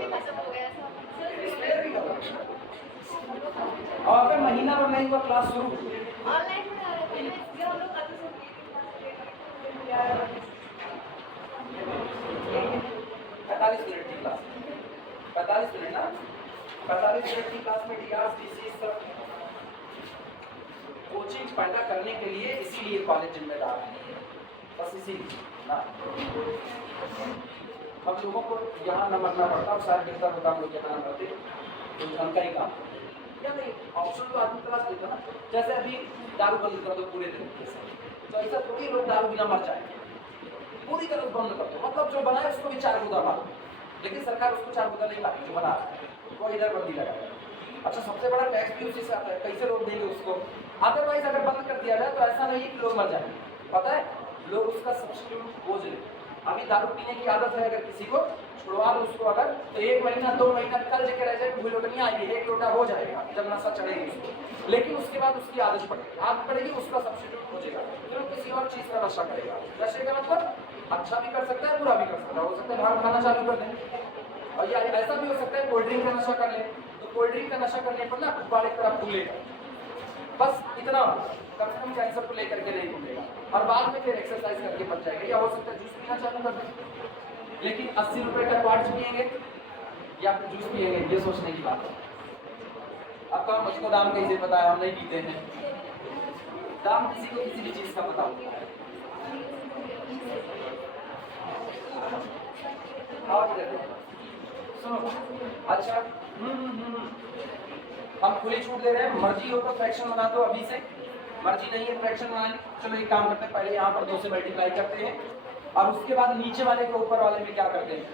और फिर महीना भर नहीं हुआ क्लास शुरू, ऑनलाइन 45 मिनट की क्लास, 45 मिनट ना, 45 मिनट की क्लास में कोचिंग पैदा करने के लिए, इसीलिए कॉलेज जिम्मेदार है, बस इसीलिए ना, हम लोगों को यहाँ न मरना पड़ता, और शायद बेहतर होता हम लोग यहाँ न मरते, तो उनका ही काम या नहीं, ऑप्शन तो आदमी तलाश लेता ना, जैसे अभी दारू बंद कर दो पूरे दिन, तो ऐसा थोड़ी लोग दारू बिना मर जाएंगे, पूरी तरह बंद कर दो, मतलब जो बनाए उसको भी 4 गुदा मारो, लेकिन सरकार उसको 4 गुदा नहीं मारती, जो बना रहा है वो इधर बंदी लगाएगा। अच्छा सबसे बड़ा टैक्स भी उसी से आता है, कैसे लोग देंगे उसको, अदरवाइज अगर बंद कर दिया जाए तो ऐसा नहीं है कि लोग मर जाएंगे, पता है लोग उसका सब्स्टिट्यूट खोज ले, अभी दारू पीने की आदत है, अगर किसी को छुड़वा दो उसको, अगर तो 1 महीना 2 महीना कल जगह रह जाए, भूल नहीं आएगी, 1 लोटा हो जाएगा जब नशा चढ़ेगी उसको, लेकिन उसके बाद उसकी आदत पड़ेगी, उसका सब्स्टिट्यूट खोजेगा, फिर किसी और चीज का नशा करेगा। नशे का मतलब अच्छा भी कर सकता है, बुरा भी कर सकता है, हो सकता है भांग खाना चालू कर दें, और ये ऐसा भी हो सकता है कोल्ड ड्रिंक का नशा कर ले, तो कोल्ड ड्रिंक का नशा करने पर ना गुब्बारे की तरह फूलेगा, बस इतना कम से कम कैंसर को लेकर के नहीं घूमेगा, और बाद में फिर एक्सरसाइज करके बच जाएगा, या हो सकता है जूस पीना चालू कर दें, लेकिन 80 रुपए का क्वार्ट्ज पिएंगे या फिर जूस पिएंगे, ये सोचने की बात है। आपका मुझको दाम कैसे पता है, हम नहीं पीते हैं, दाम किसी को किसी भी चीज का पता होता है। सुनो अच्छा हम खुली छूट दे रहे हैं, मर्जी हो तो फ्रैक्शन बना दो अभी से, मर्जी नहीं है फ्रैक्शन बनाने, चलो एक काम करते हैं, पहले यहाँ पर 2 से मल्टीप्लाई करते हैं, और उसके बाद नीचे वाले को ऊपर वाले में क्या करते हैं,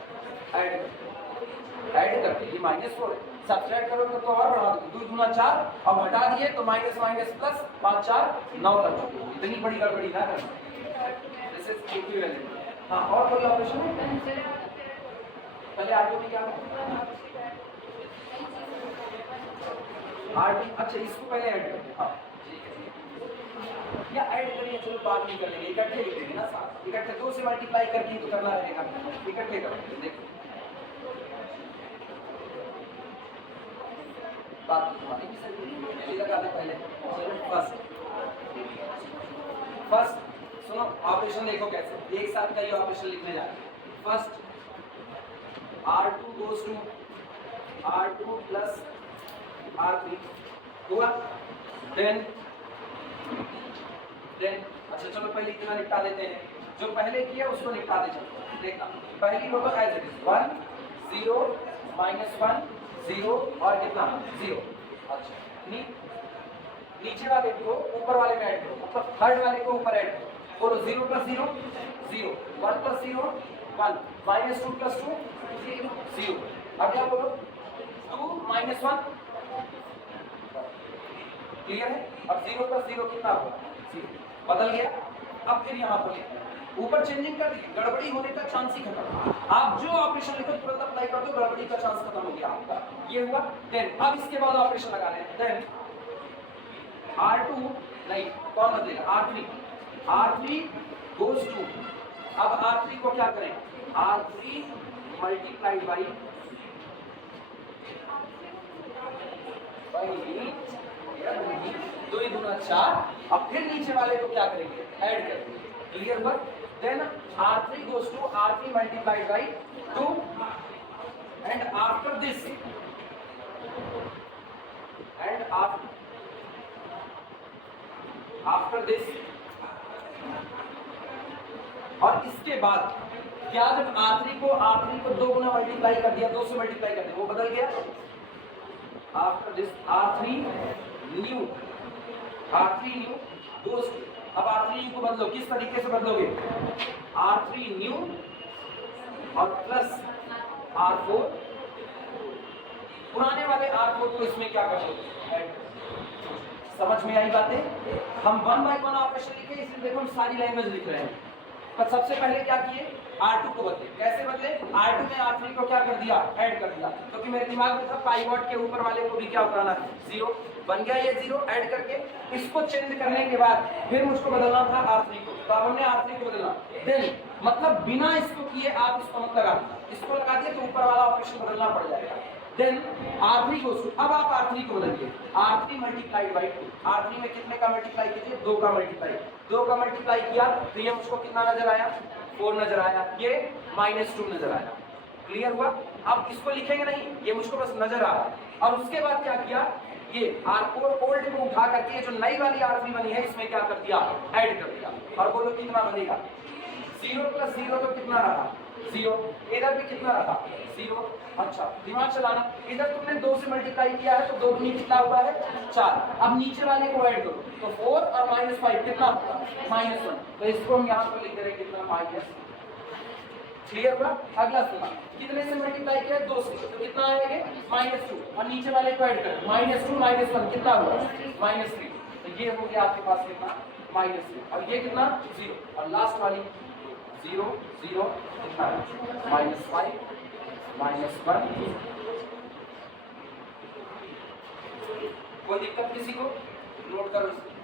ऐड करते हैं, ये -4 सब्ट्रैक्ट करोगे तो और बढ़ा दोगे, 2 दूना 4, अब हटा दिए तो माइनस माइनस प्लस, 5 4 9 कर चुके, इतनी बड़ी गड़बड़ी ना करना, दिस इज इक्विवेलेंट। हाँ और कोई ऑपरेशन है, पहले R2 में क्या R2, अच्छा इसको पहले ऐड करते हैं, हाँ या ऐड करिए, चलो बात नहीं कर लेंगे, इकट्ठे लिख देंगे ना साथ, इकट्ठे 2 से मल्टीप्लाई करके तो करना रहेगा, इकट्ठे करेंगे, देखो बात तुम्हारी भी सही है, लगा दे पहले, फर्स्ट सुनो ऑपरेशन देखो कैसे, एक साथ का ये ऑपरेशन लिखने जा रहे हैं, first R2 goes to R2 plus R3 हुआ, देन अच्छा चलो पहले इतना निपटा देते हैं, जो पहले किया उसको निकालते चलो। देखना पहली रो तो एज इट इज 1 0 -1 0 और कितना 0। अच्छा नीचे वाले को ऊपर वाले में ऐड करो, मतलब थर्ड वाले को ऊपर ऐड करो। बोलो 0 + 0 0 1 + 0 1 -2 + 2 0। अब क्या बोलो 2 - 1 क्लियर है। अब 0 + 0 कितना होगा 0 बदल गया। अब फिर यहाँ पर लिखना ऊपर चेंजिंग कर दीजिए, गड़बड़ी होने का चांस ही खत्म। आप जो ऑपरेशन लिखो तुरंत अप्लाई कर दो, गड़बड़ी का चांस खत्म हो गया आपका। ये हुआ। देन अब इसके बाद ऑपरेशन लगा लें। देन R2 नहीं कौन बदलेगा R3 goes to, अब R3 को क्या करें R3 मल्टीप्लाइड बाई 2 × 4। अब फिर नीचे वाले को क्या करेंगे ऐड करेंगे। क्लियर हुआ। Then R3 goes to R3 multiplied by 2 and after this और इसके बाद क्या जब R3 को 2 गुना मल्टीप्लाई कर दिया 2 से मल्टीप्लाई कर दिया वो बदल गया। After this R3 new goes to, अब R3 न्यू को बदलो, किस तरीके से बदलोगे R3 न्यू और प्लस R4 पुराने वाले R4 को इसमें क्या कर दोगे ऐड। समझ में आई बातें। हम 1 by 1 ऑपरेशन लिखे, इसलिए देखो हम सारी लैंग्वेज लिख रहे हैं। पर सबसे पहले क्या किए R2 को बदले। कैसे बदले R2 में R3 को क्या कर दिया ऐड कर दिया, क्योंकि मेरे दिमाग में था पाइवट के ऊपर वाले को भी क्या कराना है 0 बन गया। ये 0 ऐड करके इसको चेंज करने के बाद फिर मुझको बदलना था R3 को, तो अब हमने R3 को बदलना। देन मतलब बिना इसको किए आप इसको मत लगा, इसको लगा दिया तो ऊपर वाला ऑपरेशन बदलना पड़ जाएगा। देन R3 को अब आप R3 को बदलिए R3 मल्टीप्लाइड बाई 2। R3 में कितने का मल्टीप्लाई कीजिए 2 का मल्टीप्लाई किया तो ये मुझको कितना नजर आया 4 नजर आया, ये -2 नजर आया। क्लियर हुआ। अब इसको लिखेंगे नहीं, ये मुझको बस नजर आ रहा है। और उसके बाद क्या किया ये R4 ओल्ड को उठा करके जो नई वाली R3 बनी है इसमें क्या कर दिया ऐड कर दिया। और बोलो कितना बनेगा 0 + 0 तो कितना रहा 0, इधर भी कितना रहा 0। अच्छा दिमाग चलाना, इधर तुमने 2 से मल्टीप्लाई किया है तो 2 दूनी कितना हुआ है 4। अब नीचे वाले को ऐड करो तो 4 और -5 कितना होगा -1, तो इसको हम यहाँ पर लिख दे रहे हैं कितना -। क्लियर हुआ। अगला सुना कितने से मल्टीप्लाई किया 2 से, तो कितना आएगा -2 और नीचे वाले को ऐड करें -2 -1 कितना हुआ -3, तो ये हो गया आपके पास कितना -3। और ये कितना 0 और लास्ट वाली 0 0 कितना -5 -1। कोई दिक्कत किसी को नोट करो इसे।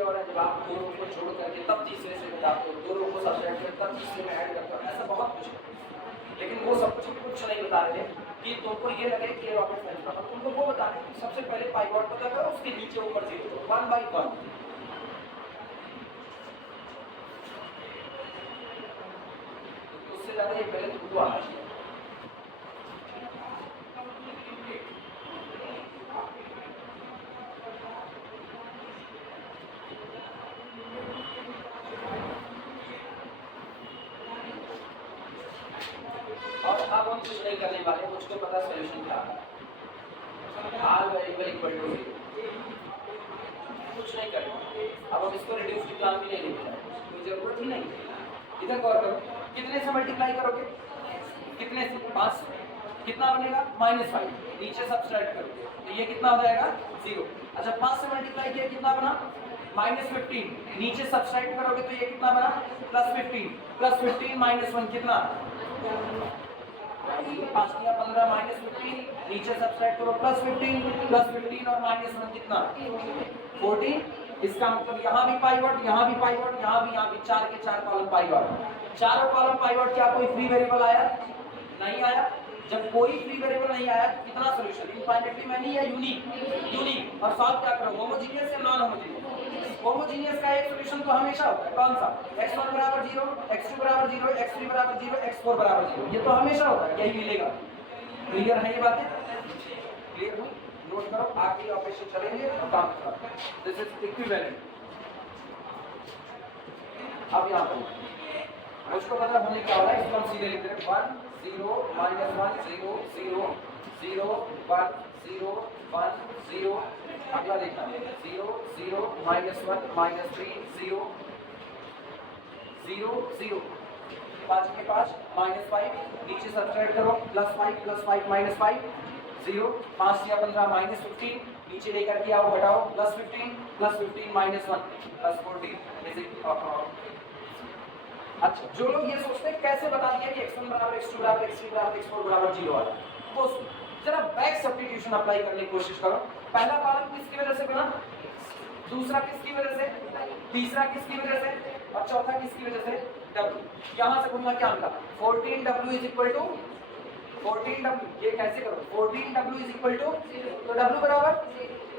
और जब आप 2 रो को छोड़ करके तब तीसरे से बताते हो, 2 रो को सब्ट्रैक्ट करके तब तीसरे में ऐड करते हो, ऐसा बहुत कुछ है। लेकिन वो सब कुछ नहीं बता रहे कि तुमको ये लगे कि रॉकेट साइंस का, तुमको वो बता रहे कि सबसे पहले पाइवट पता करो, उसके नीचे ऊपर 0 1 by 1। उससे ज्यादा ये पहले तुमको आना चाहिए। अब हम कुछ नहीं करने वाले, मुझको पता सॉल्यूशन क्या है। R वेरिएबल इक्वल टू 0 कुछ नहीं करेंगे। अब हम इसको रिड्यूस्ड प्लान भी नहीं लिखना है, कोई जरूरत ही नहीं। इधर गौर करो कितने से मल्टीप्लाई करोगे कितने से 5 कितना बनेगा -5, नीचे सब्ट्रैक्ट करोगे तो ये कितना हो जाएगा 0। अच्छा 5 से मल्टीप्लाई किया कितना बना -15, नीचे सब्ट्रैक्ट करोगे तो ये कितना बना +15 -1 कितना 5 किया 15 -15, नीचे सब्ट्रैक्ट करो +15 और -1 कितना 14। इसका मतलब यहाँ भी पाइवट यहाँ भी 4 के 4 कॉलम पाइवट। चारों कॉलम पाइवट क्या कोई फ्री वेरिएबल आया नहीं आया। जब कोई फ्री वेरिएबल नहीं आया तो कितना सॉल्यूशन इनफाइनाइटली मैनी या यूनिक। और सॉल्व क्या करो होमोजेनियस या नॉन होमोजेनियस होमोजीनियस का एक सॉल्यूशन तो हमेशा होता है, कौन सा? x1 बराबर 0, x2 बराबर 0, x3 बराबर 0, x4 बराबर 0, ये तो हमेशा होता है, यही मिलेगा। क्लियर है ये बातें? क्लियर हुई? नोट करो, आगे ऑपरेशन चलेंगे और काम करो। This is equivalent. अब यहाँ पर उसको मतलब हमने क्या होगा, इसको हम सीधे लिख रहे हैं 1 0 -1 0 0 0 1 0 1 0। अगला देखना 0 0 -1 -3 0 0 0 5 के 5 -5 नीचे सब्ट्रैक्ट करो +5 +5 -5 0 5 या 15 -15 नीचे लेकर के आओ घटाओ +15 +15 -1 +14 अच्छा जो लोग ये सोचते हैं कैसे बता दिया कि x1 बराबर x2 बराबर x3 बराबर x4 बराबर 0 आ रहा है, तो जरा बैक सब्स्टिट्यूशन अप्लाई करने की कोशिश करो। पहला कॉलम किसकी वजह से बना, दूसरा किसकी वजह से, तीसरा किसकी वजह से और चौथा किसकी वजह से, w। यहां से घूमना क्या मिला 14w is equal to 14w। ये कैसे करो 14w इज इक्वल टू, तो w बराबर,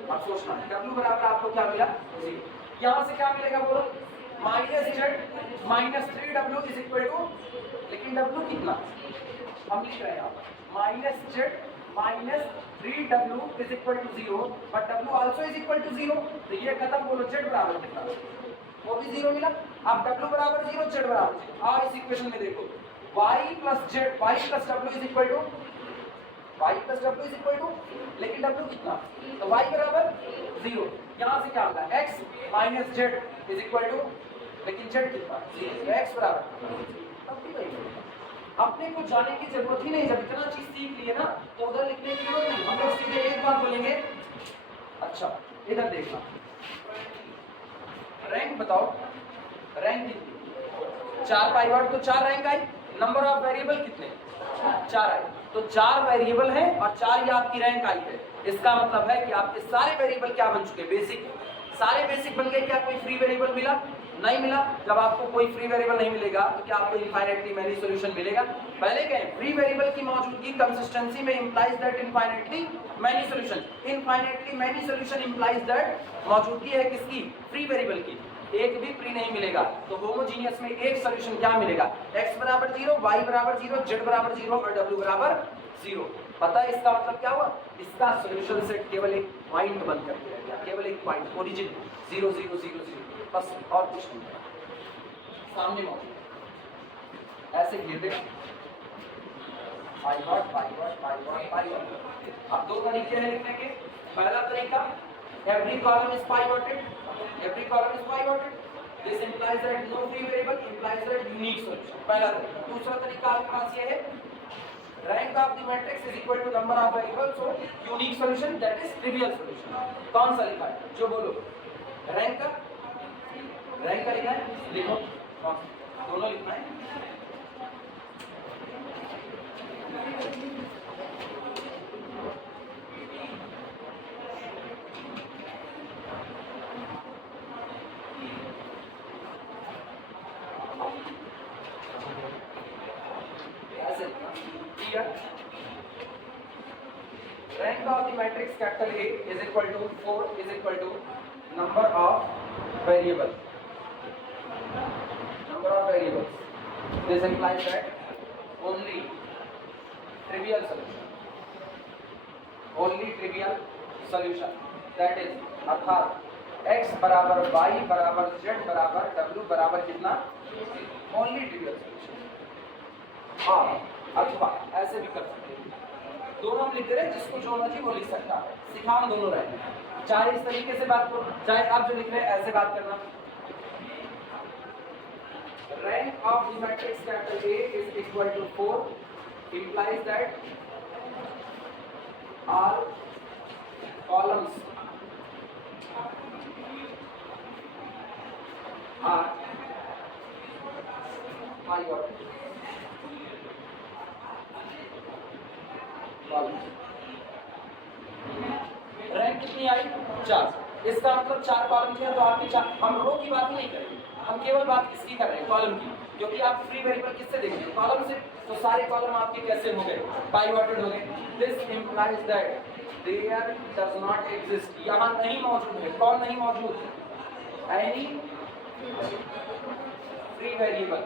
अब सोचना w बराबर आपको क्या मिला 0। यहां से क्या मिलेगा बोलो -z -3w is equal to, लेकिन w कितना हम लिख रहे हैं यहाँ -z -3w is equal to 0, but w also is equal to 0, तो ये खत्म। बोलो z बराबर कितना, वो भी 0 मिला। अब w बराबर 0 z बराबर 0। आओ इस इक्वेशन में देखो y plus w is equal to लेकिन w कितना, तो y बराबर 0। यहाँ से क्या होगा x minus z is equal to, लेकिन z कितना 0, तो x बराबर। अपने को जाने की जरूरत ही नहीं, जब इतना चीज सीख लिए ना तो उधर लिखने की जरूरत नहीं, हम लोग सीधे एक बात बोलेंगे। अच्छा इधर देखना, रैंक बताओ, रैंक कितनी, 4 पाइवट तो 4 rank I, number of variable कितने 4 आए, तो 4 वेरिएबल हैं और 4 ये आपकी रैंक आई है। इसका मतलब है कि आपके सारे वेरिएबल क्या बन चुके, बेसिक, सारे बेसिक बन गए। क्या कोई फ्री वेरिएबल मिला, नहीं मिला। जब आपको कोई फ्री वेरिएबल नहीं मिलेगा तो क्या आपको इनफाइनाइटली मैनी सॉल्यूशन मिलेगा, पहले कहें फ्री वेरिएबल की मौजूदगी कंसिस्टेंसी में implies that infinitely many solution, infinitely many solution implies that मौजूदगी है किसकी, फ्री वेरिएबल की, एक भी फ्री नहीं मिलेगा। तो होमोजीनियस में एक सॉल्यूशन क्या मिलेगा, x बराबर 0, y बराबर 0, z बराबर 0 और w बराबर 0। पता है इसका मतलब क्या हुआ, इसका सॉल्यूशन सेट केवल एक पॉइंट बन करके रह गया, केवल एक पॉइंट, ओरिजिन 0 0 0 0, बस और कुछ नहीं। सामने मौजूद ऐसे घेर देगा अब दो तरीके हैं लिखने के। पहला तरीका every column is pivoted, every column is pivoted, this implies that no free variable implies that unique solution, पहला तरीका। दूसरा तरीका आपके पास ये है rank of the matrix is equal to number of variables, so unique solution that is trivial solution। कौन सा लिखा है, जो बोलो rank का लिखा है, लिखो दोनों लिखना है। Rank of the matrix capital A is equal to 4 is equal to number of variables. Number of variables. This implies that only trivial solution. Only trivial solution. That is अर्थात x बराबर y बराबर z बराबर w बराबर कितना, only trivial solution। हाँ अथवा ऐसे भी कर सकते हैं, दोनों हम लिख रहे हैं, जिसको जो मर्जी वो लिख सकता है, सिखा हम दोनों रहे हैं। चाहे इस तरीके से बात करो, चाहे आप जो लिख रहे हैं ऐसे बात करना। Rank of the matrix capital A is equal to 4 implies that all columns are pivoted। Rank कितनी आई 4, इसका मतलब 4 कॉलम थे, तो आपके 4, हम रो की बात ही नहीं करेंगे, हम केवल बात किसकी कर रहे हैं, कॉलम की, क्योंकि आप फ्री वेरिएबल किससे देखेंगे, कॉलम से, तो सारे कॉलम आपके कैसे हो गए, पाइवटेड हो गए। This implies that there does not exist, यहाँ नहीं मौजूद है, कौन नहीं मौजूद, एनी फ्री वेरिएबल,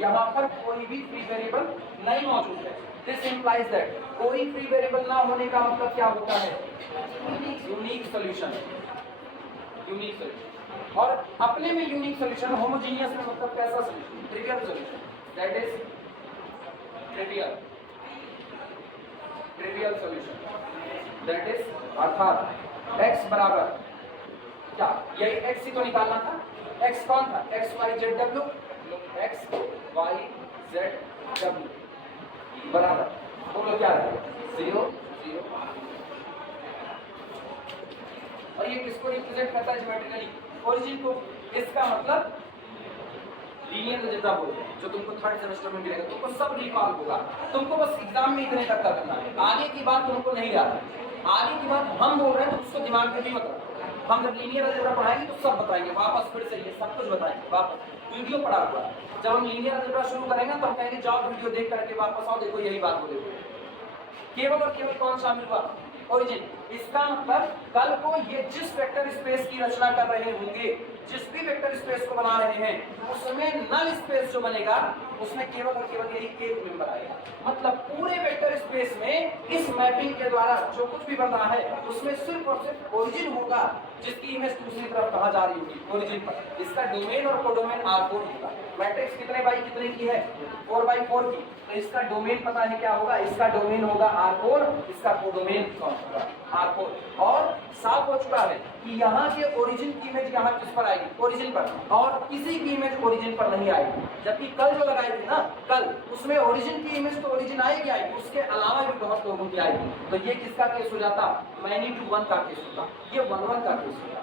यहाँ पर कोई भी फ्री वेरिएबल नहीं मौजूद है। दिस इंप्लाइज दैट कोई फ्री वेरिएबल ना होने का मतलब क्या होता है? Unique solution, unique solution. और अपने में यूनिक सॉल्यूशन, होमोजेनियस में मतलब कैसा solution? Trivial solution, that is trivial, trivial solution, that is अर्थात x बराबर क्या, यही x ही तो निकालना था। x कौन था? x y z w, x y z w बराबर बोलो क्या है? 0 0। और ये किसको रिप्रेजेंट करता है ज्योमेट्रिकली? ओरिजिन को। इसका मतलब लीनियर अलजेब्रा बोलते हैं, जो तुमको थर्ड सेमेस्टर में मिलेगा, तुमको सब रिकॉल होगा। तुमको बस एग्जाम में इतने तक का करना है, आगे की बात तुमको नहीं याद है। आगे की बात हम बोल रहे हैं तो उसको दिमाग में भी मत रखो। हम जब लीनियर अलजेब्रा पढ़ाएंगे तो सब बताएंगे वापस, फिर से ये सब कुछ बताएंगे वापस। वीडियो पढ़ा हुआ है, जब हम लीनियर अलजेब्रा शुरू करेंगे तो हम कहेंगे जाओ वीडियो देख करके वापस आओ, देखो यही बात बोले। केवल और केवल कौन शामिल हुआ? ओरिजिन। इसका मतलब कल को ये जिस वेक्टर स्पेस की रचना कर रहे होंगे, जिस भी वेक्टर स्पेस को बना रहे हैं, उसमें नल स्पेस जो बनेगा उसमें केवल और केवल यही एक मेंबर आएगा। मतलब पूरे वेक्टर स्पेस में इस मैपिंग के द्वारा जो कुछ भी बन रहा है उसमें सिर्फ और सिर्फ ओरिजिन होगा, जिसकी इमेज दूसरी तरफ कहाँ जा रही होगी? ओरिजिन पर। इसका डोमेन और कोडोमेन R4 होगा। मैट्रिक्स कितने बाई कितने की है? 4x4 की। तो इसका डोमेन पता है क्या होगा? इसका डोमेन होगा R4, इसका कोडोमेन कौन होगा? R4। और साफ हो चुका है कि यहाँ के ओरिजिन की इमेज यहाँ किस पर आएगी? ओरिजिन पर। और किसी की इमेज ओरिजिन पर नहीं आएगी। जबकि कल जो लगाए थे ना, कल उसमें ओरिजिन की इमेज तो ओरिजिन आएगी आएगी, उसके अलावा भी बहुत लोगों की आएगी। तो ये किसका केस हो जाता? मैनी टू वन का केस होता, ये 1-1 का केस होता।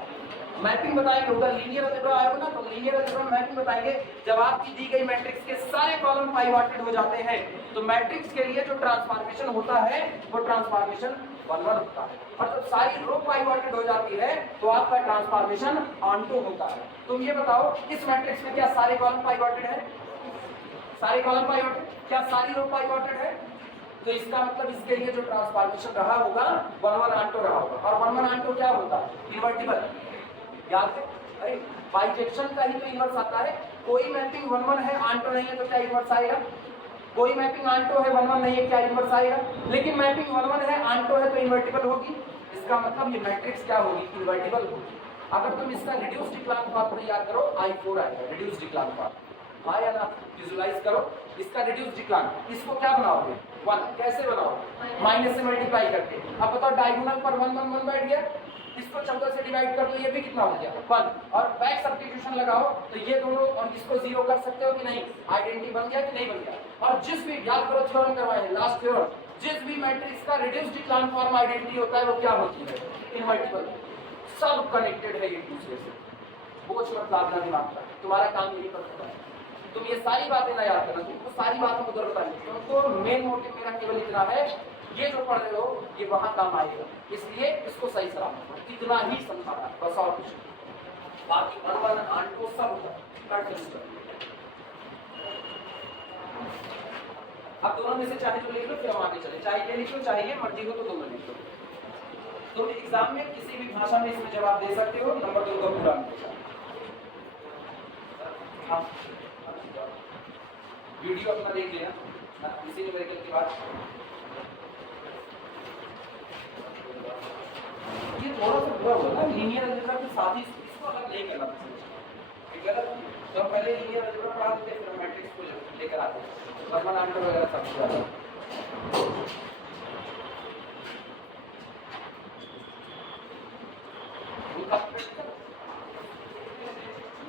मैपिंग बताएंगे होगा, लीनियर अलजेब्रा आएगा ना, तो लीनियर अलजेब्रा में मैपिंग बताएंगे। जब आपकी दी गई मैट्रिक्स के सारे कॉलम पाइवोटेड हो जाते हैं तो मैट्रिक्स के लिए जो ट्रांसफॉर्मेशन होता है वो ट्रांसफॉर्मेशन 1-1 होता है। और जब सारी रो पाइवोटेड हो जाती है तो आपका ट्रांसफॉर्मेशन ऑन-टू होता है। तुम ये बताओ इस मैट्रिक्स में क्या सारे कॉलम पाइवोटेड है? सारे कॉलम पाइवोटेड? क्या सारी रो पाइवोटेड है? तो इसका मतलब इसके लिए जो ट्रांसफॉर्मेशन रहा होगा 1-1 ऑन-टू रहा होगा। और 1-1 ऑन-टू क्या होता है? इन्वर्टिबल। याद है? अरे बाइजेक्शन का ही तो इन्वर्स आता है। कोई मैपिंग 1-1 है ऑन-टू नहीं है तो क्या इन्वर्स आएगा? कोई मैपिंग ऑन-टू है 1-1 नहीं है, क्या इन्वर्स आएगा? लेकिन मैपिंग 1-1 है ऑन-टू है तो इन्वर्टिबल होगी। इसका मतलब ये मैट्रिक्स क्या होगी? इन्वर्टिबल होगी। अगर तुम इसका रिड्यूस्ड इक्लान फॉर्म तैयार करो, I4 आएगा रिड्यूस्ड इक्लान फॉर्म। हाँ या ना? विजुलाइज करो इसका रिड्यूस्ड इक्लान। इसको क्या बनाओगे? 1। कैसे बनाओगे? माइनस से मल्टीप्लाई करके। अब बताओ डायगोनल पर 1-1-1 बैठ गया, इसको 14 से डिवाइड कर दो, ये भी कितना हो गया? 1। और बैक सब्स्टिट्यूशन लगाओ तो ये दोनों और इसको 0 कर सकते हो कि नहीं? आइडेंटिटी बन गया कि नहीं बन गया? और जिस भी याद करो थ्योरम करवाए हैं, लास्ट थ्योरम, जिस भी मैट्रिक्स का रिड्यूस्ड इक्लान फॉर्म आइडेंटिटी होता है वो क्या होती है? इनवर्टिबल। सब कनेक्टेड है एक दूसरे से। बोझ मत लादना दिमाग पर, तुम्हारा काम यही पर होता है। तुम ये सारी बातें ना याद करना, तुमको सारी बातों को उधर बतानी। तुमको मेन मोटिव मेरा केवल इतना है, ये जो पढ़ रहे हो ये वहां काम आएगा, इसलिए इसको सही सलामत इतना ही समझाना, बस और कुछ बाकी 1-1 ऑन-टू सब होगा। अब दोनों में से चाहे जो लिख लो फिर हम आगे चले, चाहे ये लिख लो चाहे ये, मर्जी हो तो दोनों लिख लो। तुम एग्जाम में किसी भी भाषा में इसमें जवाब दे सकते हो, नंबर 2 का पूरा मिलेगा। हाँ वीडियो अपना देख लेना इसी न्यूमेरिकल के बाद। ये थोड़ा सा बुरा हुआ ना, लीनियर अलजेब्रा के साथ ही इसको अलग नहीं करना था। गलत। तो पहले लीनियर अलजेब्रा पढ़ा देते फिर मैट्रिक्स को लेकर आते वर्मन आंटर वगैरह सब कुछ आता।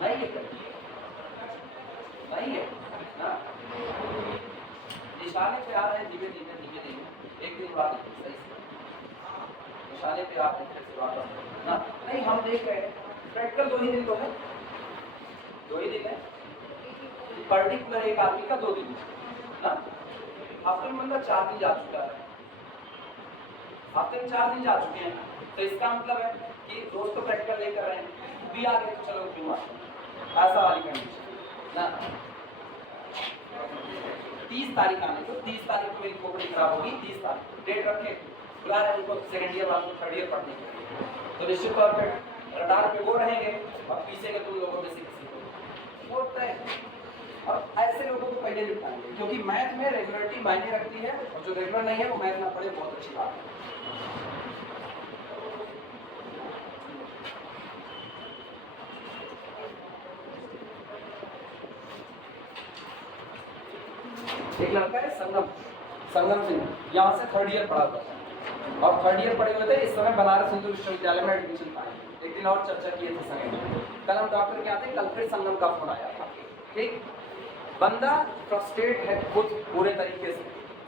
नहीं है नहीं है ना, निशाने पे आ रहे हैं धीमे धीमे धीमे धीमे, एक दिन बाद सही से निशाने पे आ रहे हैं फिर वापस ना। नहीं हम देख रहे हैं प्रैक्टिकल 2 ही दिन तो है, 2 ही दिन है, पर्टिकुलर एक आदमी का 2 दिन ना। हफ्ते में बंदा 4 दिन जा चुका है, हफ्ते में 4 दिन जा चुके हैं, तो इसका मतलब है कि रोज तो प्रैक्टिकल नहीं कर रहे हैं, भी आ गए तो चलो क्यों ऐसा वाली कंडीशन ना। 30 तारीख आने तो 30 तारीख को मेरी खोपड़ी खराब होगी, 30 तारीख डेट रखे बुला रहे हैं उनको सेकेंड ईयर वालों को थर्ड ईयर पढ़ने के लिए, तो निश्चित तौर पर रडार पे वो रहेंगे और पीछे के तुम लोगों में से किसी को वो तय। और ऐसे लोगों को पहले निपटाएंगे, क्योंकि मैथ में रेगुलरिटी मायने रखती है, और जो रेगुलर नहीं है वो मैथ ना पढ़े, बहुत अच्छी बात है। एक लड़का है संगम सिंह, यहाँ से 3rd ईयर पढ़ा था और 3rd ईयर पढ़े हुए थे। इस समय बनारस हिंदू विश्वविद्यालय में एडमिशन पाए। एक दिन और चर्चा किए थे संगम। कल हम डॉक्टर के आते, कल फिर संगम का फोन आया था। ठीक, बंदा फ्रस्ट्रेट है खुद पूरे तरीके से,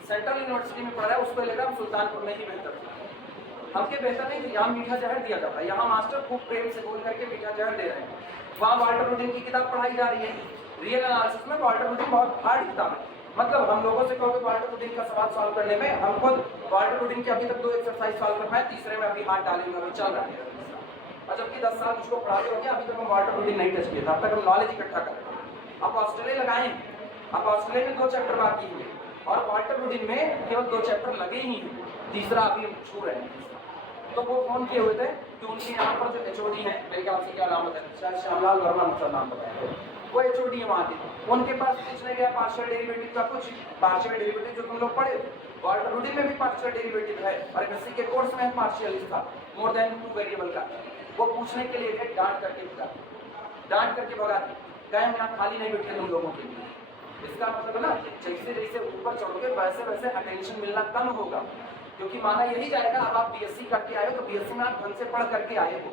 सेंट्रल यूनिवर्सिटी में पढ़ा है, उसको लगा हम सुल्तानपुर में ही बेहतर थे। हमके बेहतर नहीं, यहाँ मीठा जहर दिया जाता है, यहाँ मास्टर खूब प्रेम से बोल करके मीठा जहर दे रहे हैं। वहाँ वाल्टर रूडिन की किताब पढ़ाई जा रही है, रियल एनालिसिस में वाल्टर रूडिन बहुत हार्ड किताब है। मतलब हम लोगों से कहोगे वाल्टर रूडिन का सवाल सॉल्व करने में, हम खुद वाल्टर रूडिन के अभी तक 2 एक्सरसाइज सॉल्व कर पाए, तीसरे में अभी हाथ डालेंगे, अभी चल रहा है। और जबकि 10 साल मुझको पढ़ाते हो गया, अभी तक हम वाल्टर रूडिन नहीं टच किया था। अब तक हम नॉलेज इकट्ठा कर रहे हैं। अब ऑस्ट्रेलिया लगाए, अब ऑस्ट्रेलिया में 2 चैप्टर बाकी हुए और वाल्टर रूडिन में केवल 2 चैप्टर लगे ही हैं, तीसरा अभी हम छू रहे हैं। तो वो फोन किए हुए थे कि उनके यहाँ पर जो एचओडी है, मेरे ख्याल से क्या नाम है, शायद श्यामलाल वर्मा मतलब नाम बताया, वो एचओडी है वहाँ के। उनके पास पूछने गया पार्शियल डेरिवेटिव का कुछ, पार्शियल डेरिवेटिव जो तुम लोग पढ़े, वाल्टर रूडिन में भी पार्शियल डेरिवेटिव है और एमएससी के कोर्स में है पार्शियल इसका, मोर देन 2 वेरिएबल का। वो पूछने के लिए गए, डांट करके भगा दी, कहे हम यहाँ खाली नहीं बैठे तुम लोगों के लिए। इसका मतलब ना, जैसे जैसे ऊपर चढ़ोगे वैसे वैसे अटेंशन मिलना कम होगा, क्योंकि माना यही जाएगा अब आप बीएससी करके आए हो तो बीएससी में आप ढंग से पढ़ करके आए हो,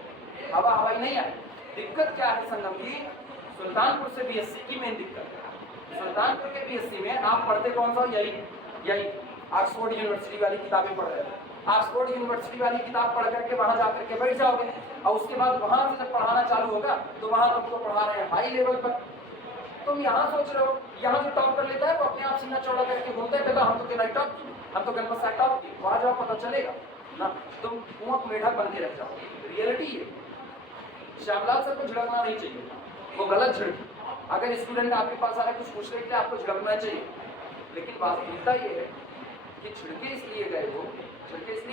हवा हवाई नहीं आए। दिक्कत क्या है संगम की, सुल्तानपुर से बीएससी की मेन दिक्कत है। सुल्तानपुर के बीएससी में आप पढ़ते कौन सा, यही ऑक्सफोर्ड यूनिवर्सिटी वाली किताबें पढ़ रहे हो। ऑक्सफोर्ड यूनिवर्सिटी वाली किताब पढ़ करके वहां जाकर के बैठ जाओगे और उसके बाद वहां से जब पढ़ाना चालू होगा तो वहां तुमको पढ़ा रहे हैं हाई लेवल पर। तुम यहाँ सोच रहे हो, यहाँ जो टॉप कर लेता है वो अपने आप सीना चौड़ा करके घूमता है, कहता हम तो तेरा टॉप, हम तो गणपत साहब टॉप की, वहां जाओ पता चलेगा ना, तुम कुआं मेढक बन के रह जाओ। रियलिटी है, श्यामलाल सर को झिड़कना नहीं चाहिए, वो गलत झिड़की। अगर स्टूडेंट आपके पास आ रहा है कुछ पूछने के लिए, आपको झिड़कना चाहिए, लेकिन वास्तविकता ये है कि झिड़के इसलिए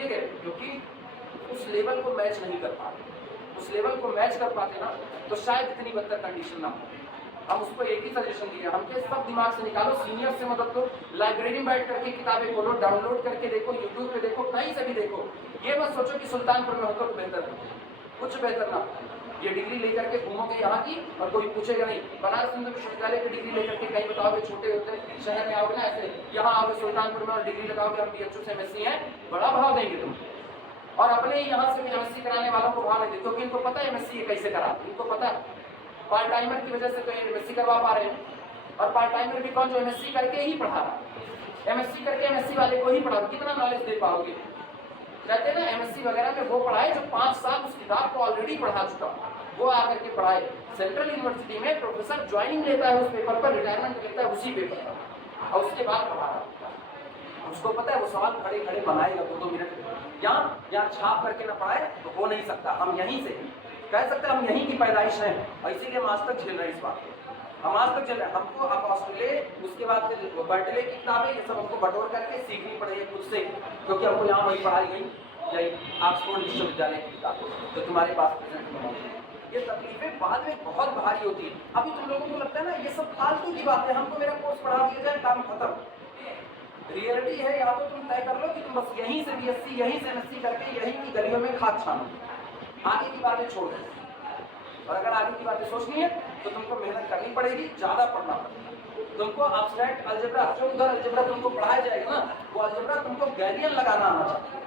गए क्योंकि उस लेवल को मैच नहीं कर पाते। उस लेवल को मैच कर पाते ना तो शायद इतनी बदतर कंडीशन ना हो। हम उसको एक ही सजेशन दिए, हम के सब दिमाग से निकालो, सीनियर से मदद लो, लाइब्रेरी में बैठ करके किताबें खोलो, डाउनलोड करके देखो, यूट्यूब पे देखो, कहीं से भी देखो। ये मत सोचो कि सुल्तानपुर में होकर तो बेहतर है, कुछ बेहतर ना। ये डिग्री लेकर के घूमोगे यहाँ की और कोई पूछेगा नहीं। बनारस हिंदू विश्वविद्यालय की डिग्री लेकर के कहीं बताओगे, छोटे होते शहर में आओगे ना, ऐसे यहाँ आओगे सुल्तानपुर में और डिग्री लगाओगे हम बीएचयू से एमएससी हैं, बड़ा भाव देंगे तुम। और अपने यहाँ से भी एमएससी कराने वालों को भाव नहीं देते, क्योंकि इनको पता है एमएससी कैसे कराते, इनको पता है। पार्ट टाइमर की वजह से तो एमएससी करवा पा रहे हैं, और पार्ट टाइमर भी कौन, जो एमएससी करके ही पढ़ा रहा है। एमएससी करके एमएससी वाले को ही पढ़ा, कितना नॉलेज दे पाओगे। कहते हैं ना एमएससी वगैरह में वो पढ़ाए जो 5 साल उस किताब को ऑलरेडी पढ़ा चुका, वो आकर के पढ़ाए। सेंट्रल यूनिवर्सिटी में प्रोफेसर ज्वाइनिंग लेता है उस पेपर पर, रिटायरमेंट लेता है उसी पेपर पर, और उसके बाद पढ़ा रहा है। उसको पता है वो सवाल खड़े खड़े बनाएगा 2-2 मिनट। यहाँ छाप करके ना पढ़ाए तो हो नहीं सकता। हम यहीं से कह सकते हैं हम यहीं की पैदाइश है, और इसीलिए हम आज तक झेल रहे हैं इस बात को। हम आज तक झेल रहे हैं। हमको अपॉस्टले, उसके बाद बर्टले की किताबें, ये सब हमको बटोर करके सीखनी पड़ेगी खुद से, क्योंकि हमको यहाँ वही पढ़ाई गई, यही ऑक्सफोर्ड विश्वविद्यालय की किताब जो तुम्हारे पास प्रेजेंट में मौजूद है। ये तकलीफें बाद में बहुत भारी होती है। अभी तुम लोगों को लगता है ना ये सब फालतू की बात है, हमको मेरा कोर्स पढ़ा दिया जाए, काम खत्म। रियलिटी है, या तो तुम तय कर लो कि तुम बस यहीं से बीएससी, यहीं से एमएससी करके यहीं की गलियों में खाद छानो, आगे की बातें छोड़ दो। और अगर आगे की बातें सोचनी है तो तुमको मेहनत करनी पड़ेगी, ज्यादा पढ़ना पड़ेगा। तुमको एब्स्ट्रैक्ट अलजेब्रा, जो उधर अलजेब्रा तुमको पढ़ाया जाएगा ना, वो अलजेब्रा तुमको गैलियन लगाना आना चाहिए।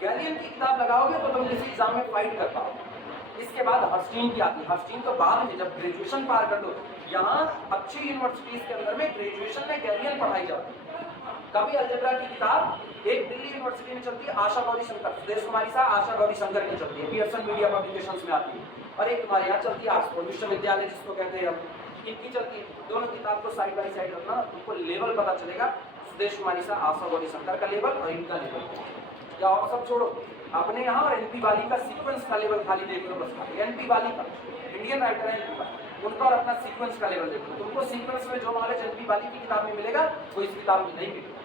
गैलियन की किताब लगाओगे तो तुम किसी एग्जाम में फाइट कर पाओगे। इसके बाद हर्स्टीन की आती है। हर्स्टीन तो बाद में जब ग्रेजुएशन पार कर लो, यहाँ अच्छी यूनिवर्सिटीज के अंदर में ग्रेजुएशन में गैलियन पढ़ाई जाती है। कभी अलजेब्रा की किताब एक दिल्ली यूनिवर्सिटी में चलती है, आशा गौरी शंकर, सुदेश कुमारी साहब आशा गौरी शंकर की चलती है, पियर्सन मीडिया पब्लिकेशंस में आती है, और एक तुम्हारे यहाँ चलती है ऑक्सफोर्ड विश्वविद्यालय जिसको कहते हैं हम, इनकी चलती है। दोनों किताब को साइड बाई साइड रखना, तुमको लेवल पता चलेगा, सुदेश कुमारी साहब आशा गौरी शंकर का लेवल और इनका लेवल। या और सब छोड़ो, अपने यहाँ और एनपी वाली का सीक्वेंस का लेवल खाली देख लो बस। एनपी वाली का, इंडियन राइटर है एनपी वाली, उनका और अपना सीक्वेंस का लेवल देखो। तुमको सीक्वेंस में जो नॉलेज एनपी वाली की किताब में मिलेगा वो इस किताब में नहीं मिलेगा।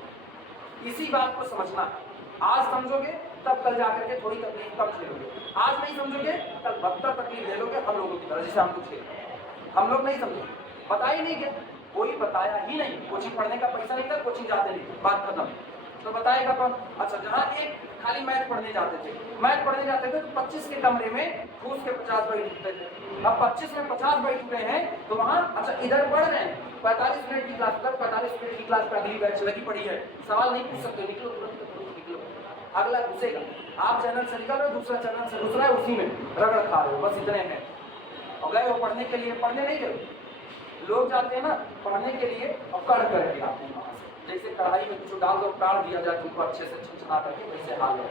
इसी बात को समझना है। आज समझोगे तब कल जाकर के थोड़ी तकलीफ कम झेलोगे। आज नहीं समझोगे कल बदतर तकलीफ झेलोगे हम लोगों की तरह, जैसे हम कुछ झेल। हम लोग नहीं समझोगे, पता ही नहीं क्या, कोई बताया ही नहीं, कोचिंग पढ़ने का पैसा नहीं था, कोचिंग जाते नहीं, बात खत्म। तो बताएगा कौन? अच्छा, जहाँ एक खाली मैथ पढ़ने जाते थे, मैथ पढ़ने जाते थे तो 25 के कमरे में घूस के 50 बैठ उठते थे। अब 25 में 50 बैठ उठे हैं तो वहाँ, अच्छा इधर पढ़ रहे हैं 45 मिनट की क्लास, मतलब 45 मिनट की क्लास पर अगली बैच लगी पड़ी है, सवाल नहीं पूछ सकते, निकलो तुरंत निकलो, अगला घुसेगा। आप चैनल से निकल रहे हो, दूसरा चैनल से घुस रहा है, उसी में रगड़ खा रहे हो, बस इतने हैं। और गए वो पढ़ने के लिए, पढ़ने नहीं गए लोग जाते हैं ना पढ़ने के लिए और कड़ करके आते हैं वहाँ से, जैसे कढ़ाई में कुछ डाल दो काढ़ दिया जाए तुमको अच्छे से छनछना करके, वैसे हाल है।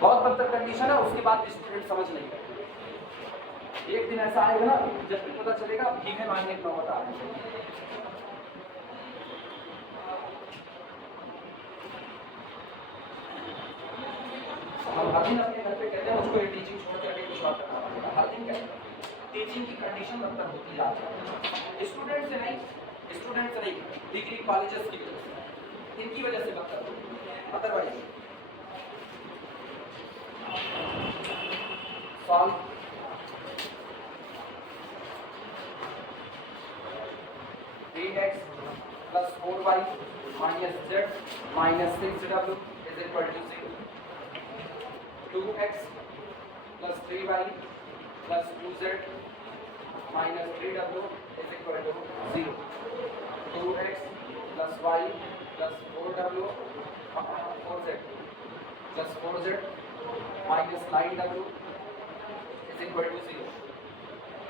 बहुत बदतर कंडीशन है, उसके बाद स्टूडेंट समझ नहीं करते। एक दिन ऐसा आएगा ना जब भी पता चलेगा भीखे मांगने का नौबत आ जाएगी। हम हर दिन अपने घर पे कहते हैं मुझको ये टीचिंग छोड़ करके कुछ और करना पड़ेगा, हर दिन कहते हैं। टीचिंग की कंडीशन बदतर होती जा रही है, स्टूडेंट से नहीं, डिग्री कॉलेजेस की वजह से, इनकी वजह से बदतर होती है। Otherwise solve 8x plus 4y minus z minus 6w is equal to 0. 2x plus 3y plus 2z minus 3w is equal to 0. 2x plus y plus 4w 4z plus 4z minus 9w is equal to 0.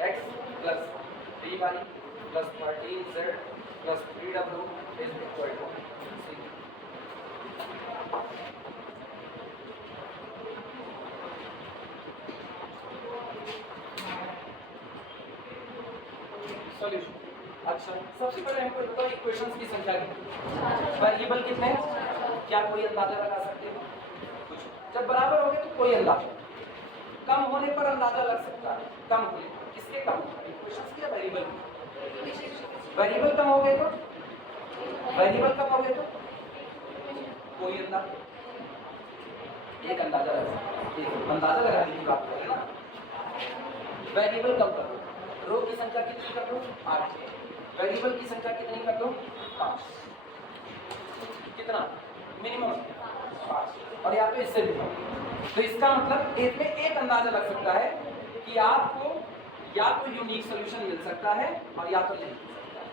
x plus 3y plus 13z plus 3w is equal to 0. Solution. अच्छा, सबसे पहले हमको बताओ equations की संख्या कितनी, variable कितने हैं, क्या कोई अंदाजा लगा सकते हैं? कुछ जब बराबर होंगे तो कोई अंदाजा, कम होने पर अंदाजा लग सकता है, कम होने पर किसके कम, इक्वेशंस की या वेरिएबल की? वेरिएबल कम हो गए तो, वेरिएबल कम हो गए तो कोई अंदाजा, एक अंदाजा लगा सकते हैं, अंदाजा लगाने की बात करें ना। वेरिएबल कम करो, रो की संख्या कितनी कर दो 8, वेरिएबल की संख्या कितनी कर दो 5, कितना मिनिमम 5, और या तो इससे भी कम। तो इसका मतलब एक में एक अंदाजा लग सकता है कि आपको या तो यूनिक सॉल्यूशन मिल सकता है और या तो नहीं मिल सकता है।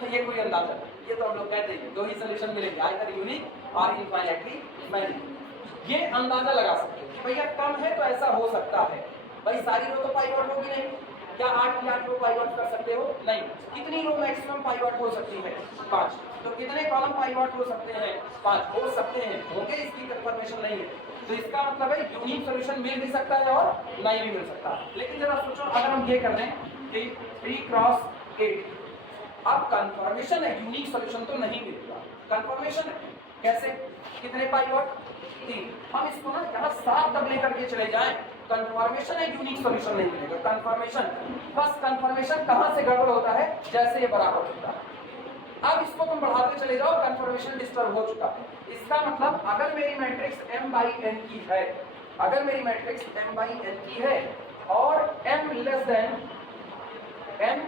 तो ये कोई अंदाजा, ये तो हम लोग कहते हैं दो ही सॉल्यूशन मिलेंगे, आइदर यूनिक और इनफाइनाइटली मैनी। ये अंदाजा लगा सकते हैं कि भैया कम है तो ऐसा हो सकता है। भाई सारी रो तो पाइवट होगी नहीं, क्या 8 की 8 रो पाइवट कर सकते हो? नहीं। कितनी रो मैक्सिमम पाइवट हो सकती है? 5। तो कितने कॉलम पाइवट हो सकते हैं? 5 हो सकते हैं, होंगे इसकी कंफर्मेशन नहीं है। तो इसका मतलब है यूनिक सॉल्यूशन मिल भी सकता है और नहीं भी मिल सकता। लेकिन जरा सोचो अगर हम ये कर लें कि 3 क्रॉस 8, अब कंफर्मेशन है, यूनिक सॉल्यूशन तो नहीं मिलेगा, कंफर्मेशन है। कैसे? कितने पाइवट? 3। हम इसको ना यहाँ 7 तक लेकर के चले जाएं, कंफर्मेशन है, यूनिक सॉल्यूशन नहीं मिलेगा। कंफर्मेशन, बस कंफर्मेशन कहाँ से गड़बड़ होता है? जैसे ये बराबर होता है। अब इसको तुम बढ़ाते चले जाओ, कंफर्मेशन डिस्टर्ब हो चुका है। इसका मतलब अगर मेरी मैट्रिक्स m/n की है, अगर मेरी मैट्रिक्स m/n की है और m लेस देन n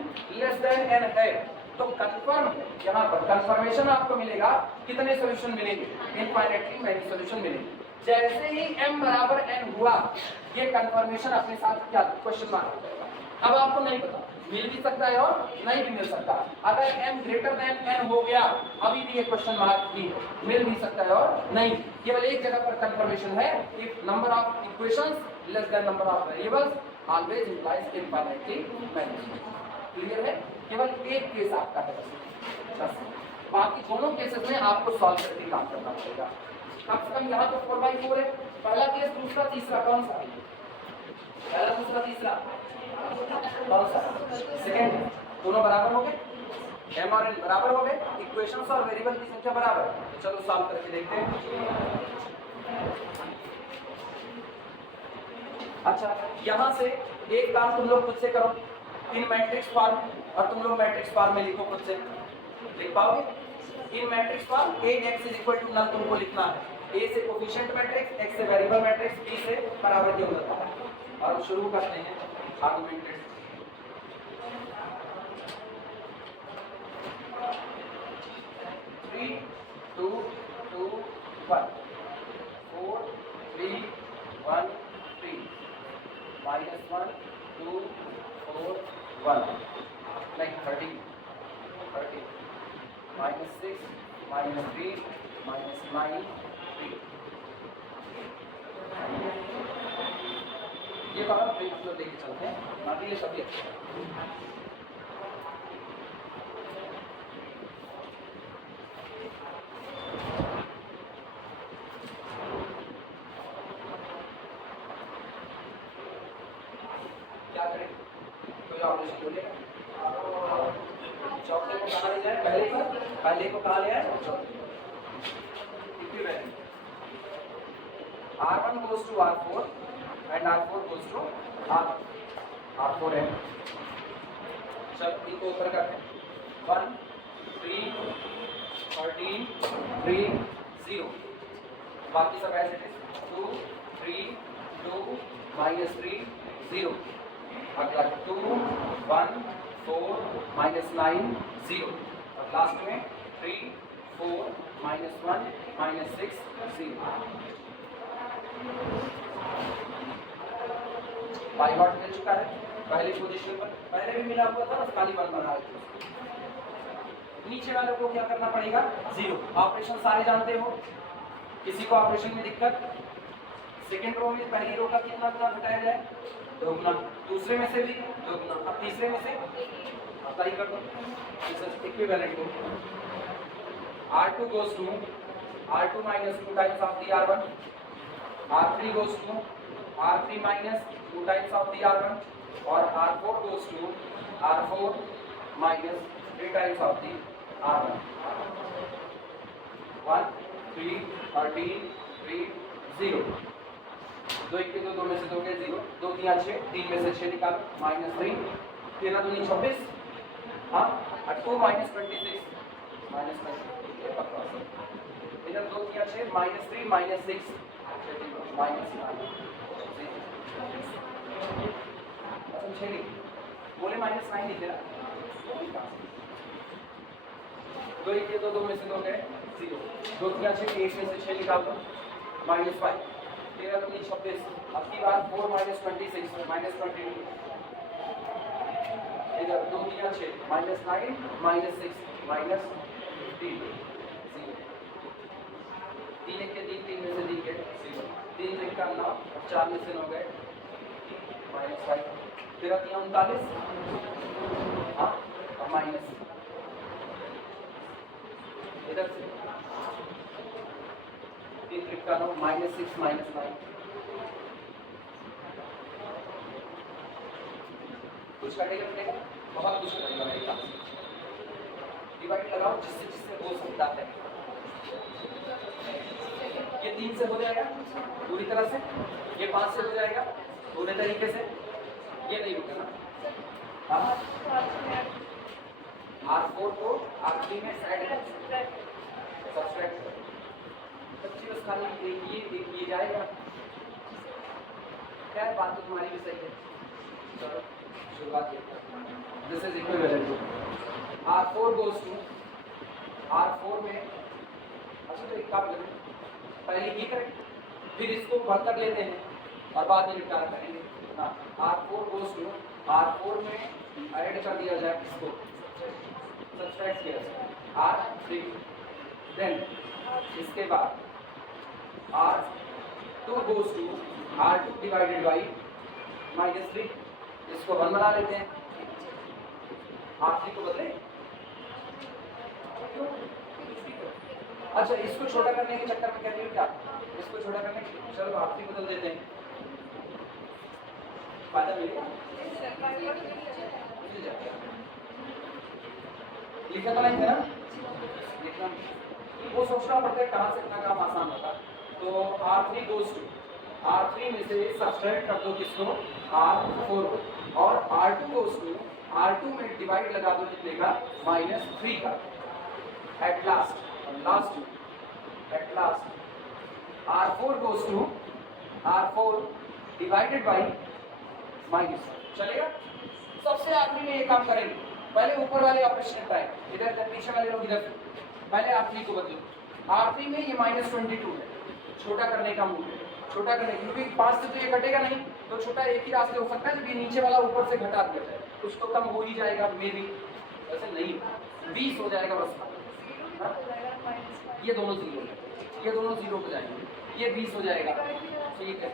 है तो कंफर्म यहाँ पर कंफर्मेशन आपको मिलेगा। कितने सॉल्यूशन मिलेंगे? इनफाइनाइटली मैनी सॉल्यूशन मिलेंगे। जैसे ही m बराबर n हुआ ये कंफर्मेशन अपने साथ क्या क्वेश्चन मार्क हो जाएगा। अब आपको नहीं पता, मिल भी सकता है और नहीं भी मिल सकता। अगर m ग्रेटर देन n हो गया अभी भी ये क्वेश्चन मार्क ही है, मिल भी सकता है और नहीं। केवल एक जगह पर कंफर्मेशन है, if number of equations less than number of variables always implies infinitely many. Clear है? केवल एक केस आपका है बस, बाकी दोनों केसेस में आपको सॉल्व करके काम करना पड़ेगा। कम से कम यहाँ तो 4/4 है, पहला केस, दूसरा, तीसरा कौन सा है? पहला, दूसरा, तीसरा कौन सा? सेकेंड। दोनों बराबर हो गए, m और n बराबर हो गए, इक्वेशंस और वेरिएबल की संख्या बराबर। तो चलो सॉल्व करके देखते हैं। अच्छा, यहाँ से एक काम तुम लोग खुद से करो, इन मैट्रिक्स फॉर्म, और तुम लोग मैट्रिक्स फॉर्म में लिखो, खुद से लिख पाओगे? इन मैट्रिक्स फॉर्म 8x = नल तुमको लिखना है। ए से कोफिशिएंट मैट्रिक्स, एक्स से वेरिएबल मैट्रिक्स, बी से परावर्ती होता है। और अब शुरू करते हैं augmented. Three two two one, 4 3 1 3 -1 2 4 1 like 30 -6 -3 -9 3। ये बात मतलब लेके चलते हैं, बाकी ये सभी अच्छा है। क्या करें, कोई ऑपरेशन बोलेगा? चौथे को कहाँ ले जाए? पहले को कहाँ ले आए? चौथे। R1 goes to R4 and R4 goes to R4 है। चल इनको ऊपर करते हैं। 1 3 13 3 0, बाकी सब ऐसे थे। 2 3 2 -3 0, अगला 2 1 4 -9 0, और लास्ट में 3 4 -1 -6 0। बाई नॉट मिल चुका है पहली पोजीशन पर, पहले भी मिला हुआ था, बस खाली 1 बना है। नीचे वाले को क्या करना पड़ेगा? 0। ऑपरेशन सारे जानते हो, किसी को ऑपरेशन में दिक्कत? सेकंड रो में पहली रो का कितना गुना घटाया जाए? 2 गुना, दूसरे में से भी 2 गुना, अब तीसरे में से अप्लाई कर दो इक्विवेलेंट को। R2 goes to R2 minus 2 times of the R1, R3 goes to R3 minus 2 times of the R1, और R4 goes to R4 minus 3 times of the R1। 1 3 13 3 0, 2 1 के 2 में से 2 के 0, 2 3 6, 3 में से 6 निकालो, -3, 13 दूनी 26, हाँ, और 2 -26 -20, इधर 2 3 6 -3 -6 -9। समझे नहीं? बोले -9 लिखे ना, 2 1 के 2 में से 2 गए 0, 2 3 6, 1 में से 6 निकाल दो, -5, 13 दूनी 26, अब की बार 4 -26 -22, इधर 2 3 6 -9 -6 -3 3 1 के 3 में से 3 गए 0, 3 1 का 9, 4 में से 9 गए -5, 13 3 39, हाँ, और माइनस इधर से 3 3 का 9, -6 -9। कुछ कटेगा कटेगा, बहुत कुछ कटेगा मेरे ख्याल से। डिवाइड लगाओ जिससे जिससे हो सकता है। ये 3 से हो जाएगा पूरी तरह से, ये 5 से हो जाएगा पूरे तरीके से, ये नहीं रुकेगा। हाँ, R4 को R3 में ऐड सब्सट्रैक्ट बच्ची बस खाली ये जाएगा। क्या बात तो तुम्हारी भी सही है। चलो शुरुआत करते हैं। This is equivalent to R4 goes to R4 में। अच्छा तो एक काम करें, पहले ये करें फिर इसको बढ़कर लेते हैं और बाद में निपटारा करेंगे ना। R4 goes to R4 में ऐड कर दिया जाए, इसको सब्सट्रैक्ट किया जाए R3, देन इसके बाद R2 goes to R2 divided by -3, इसको 1 बना लेते हैं। R3 को बदले, अच्छा इसको छोटा करने के चक्कर में कहते हैं क्या, इसको छोटा करने के, चलो R3 बदल देते हैं, फायदा मिलेगा। लिखा तो नहीं था ना, लिखना वो सोचना पड़ता है कहाँ से इतना काम आसान होगा। तो R3 goes to R3 में से सब्सट्रैक्ट कर दो किसको, R4 को, और R2 goes to R2 में डिवाइड लगा दो कितने का, -3 का। At last R4 goes to R4 divided by minus, चलेगा। सबसे आखिरी में ये काम करेंगे, पहले ऊपर वाले ऑपरेशन ट्राई, इधर जब पीछे वाले लोग इधर, पहले R3 को बदलो। R3 में ये -22 है, छोटा करने का मूव है, छोटा करने क्योंकि 5 से तो ये घटेगा नहीं, तो छोटा एक ही रास्ते हो सकता है जब ये नीचे वाला ऊपर से घटा दिया जाए, कुछ तो कम हो ही जाएगा मे भी, वैसे नहीं 20 हो जाएगा बस। हाँ? ये दोनों जीरो, ये दोनों जीरो हो जाएंगे, ये 20 हो जाएगा, ठीक है।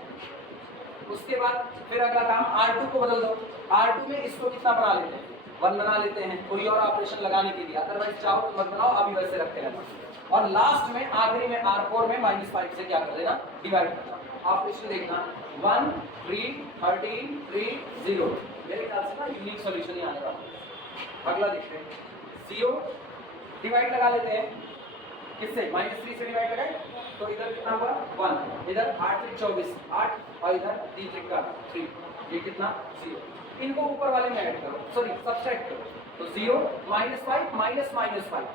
उसके बाद फिर अगला काम R2 को बदल दो। R2 में इसको कितना बना लेते हैं, 1 बना लेते हैं, कोई और ऑपरेशन लगाने के लिए, अदरवाइज चाहो तो मत बनाओ, अभी वैसे रखते रहना। और लास्ट में आखिरी में R4 में -5 से क्या कर देना, डिवाइड करना। ऑपरेशन देखना 1 3 13 3 0, मेरे ख्याल से ना यूनिक सॉल्यूशन ही आने वाला। अगला देखते हैं 0 डिवाइड लगा लेते हैं किससे, -3 से डिवाइड लगाए तो इधर कितना हुआ 1, इधर 8 से 24 8 और इधर 3 से 3, ये कितना 0। इनको ऊपर वाले में ऐड करो, सॉरी सब्ट्रैक्ट करो, तो 0 -5 -5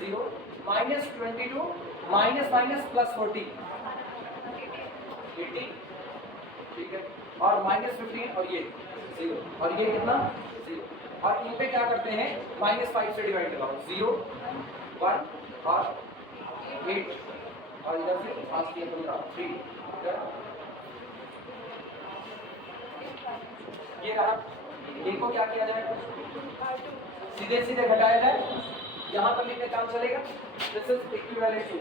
0 -22 -+ 40 80, ठीक है, और -15 और ये 0 और ये कितना 0, और इन पे क्या करते हैं -5 से डिवाइड लगाओ, 0 1 और 8 और इधर से 5 3 15 3, ये रहा। इनको क्या किया जाए, सीधे सीधे घटाया जाए, यहाँ पर लिखने काम चलेगा। This is equivalent to,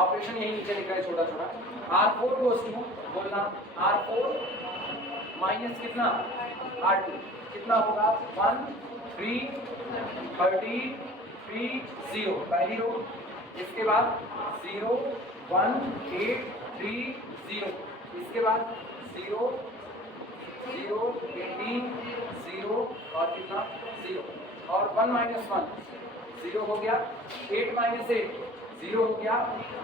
operation यही नीचे लिखा है छोटा छोटा। R4 गोस टू, बोलना R4 माइनस कितना R2, कितना होगा 1 3 13 3 0, पहली रो। इसके बाद 0 1 8 3 0, इसके बाद 0 0 18 0 और कितना 0, और 1 - 1 0 हो गया, 8 - 8 0 हो गया,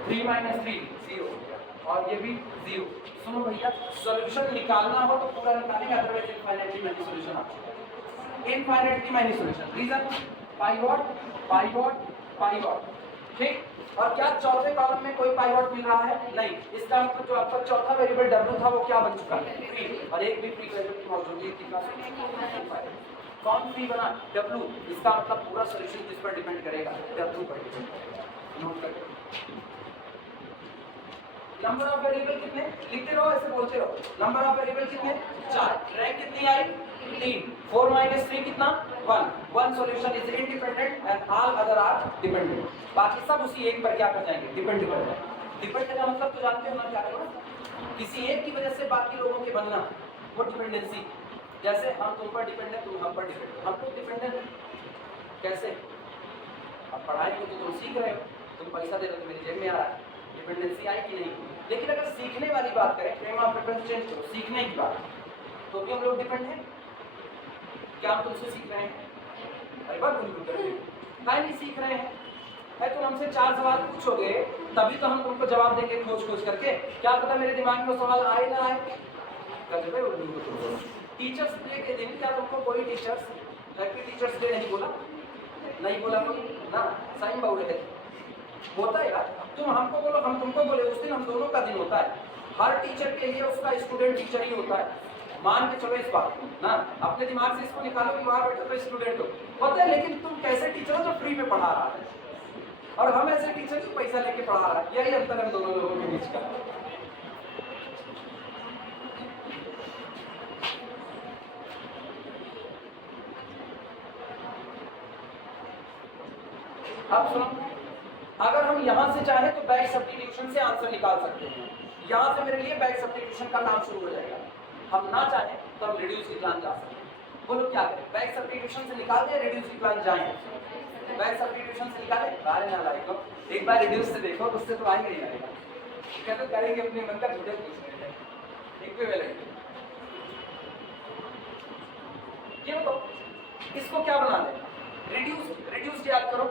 3 - 3 0 हो गया, और ये भी 0। सुनो भैया, सॉल्यूशन निकालना हो तो पूरा निकालेंगे, अदरवाइज इनफाइनाइटली मैनी सॉल्यूशन आता है, infinitely many solution. Reason pivot pivot pivot, ठीक। और क्या चौथे कॉलम में कोई पाइवट मिल रहा है, नहीं, इसका मतलब जो आपका चौथा वेरिएबल w था वो क्या बन चुका है, फ्री, और एक भी फ्री वेरिएबल की मौजूदगी कितना, कौन फ्री बना w, इसका मतलब पूरा सॉल्यूशन किस पर डिपेंड करेगा, w पर डिपेंड करेगा। नोट करें, नंबर ऑफ वेरिएबल कितने, लिखते रहो, ऐसे बोलते रहो, नंबर ऑफ वेरिएबल कितने 4, रैंक कितनी आई 3, 4 - 3 कितना 1, one solution is independent and all other are dependent, बाकी सब उसी एक पर क्या कर जाएंगे, डिपेंड कर जाएंगे। डिपेंड का मतलब तो जानते हो ना क्या करना, किसी एक की वजह से बाकी लोगों के बनना, वो डिपेंडेंसी। जैसे हम तुम पर डिपेंड है, तुम हम पर डिपेंड, हम लोग डिपेंडेंट कैसे, अब पढ़ाई में तो तुम सीख रहे हो, तुम पैसा दे रहे हो तो मेरी जेब में आ रहा है, डिपेंडेंसी आई कि नहीं। लेकिन अगर सीखने वाली बात करें, फ्रेम ऑफ रेफरेंस चेंज करो, सीखने की बात, तो भी हम लोग डिपेंड हैं, क्या हम तुमसे सीख रहे हैं, अरे बात नहीं सीख रहे हैं, है तुम हमसे 4 सवाल पूछोगे तभी तो हम तुमको जवाब देंगे खोज खोज करके, क्या पता मेरे दिमाग में वो सवाल आए ना आए। टीचर्स डे के दिन क्या तुमको कोई टीचर्स हैप्पी टीचर्स डे नहीं बोला, नहीं बोला कोई ना, साइन बाउल है होता है यार, तुम हमको बोलो हम तुमको बोले, उस दिन हम दोनों का दिन होता है। हर टीचर के लिए उसका स्टूडेंट टीचर ही होता है, मान के चलो इस बात को ना, अपने दिमाग से इसको निकालो कि वहाँ बैठे तो स्टूडेंट हो, होता है, लेकिन तुम कैसे टीचर हो जो फ्री में पढ़ा रहा है, और हम ऐसे टीचर जो पैसा लेके पढ़ा रहा है, यही अंतर है दोनों लोगों के बीच का। अब सुनो, अगर हम यहाँ से चाहे तो बैक सब्स्टिट्यूशन से आंसर निकाल सकते हैं, यहाँ से मेरे लिए बैक सब्स्टिट्यूशन का काम शुरू हो जाएगा। हम ना चाहें तो हम रिड्यूस प्लान जा सकते हैं, बोलो क्या करें, बैक सब्स्टिट्यूशन से निकाल दें, रिड्यूस प्लान जाएं, बैक सब्स्टिट्यूशन से निकालें, बाहर ना लाए को एक बार रिड्यूस से देखो, उससे तो आएगा ही आएगा, क्या तो करेंगे अपने मन का झूठे पूछ रहे हैं इक्विवेलेंट। ये तो इसको क्या बना दें, रिड्यूस याद करो,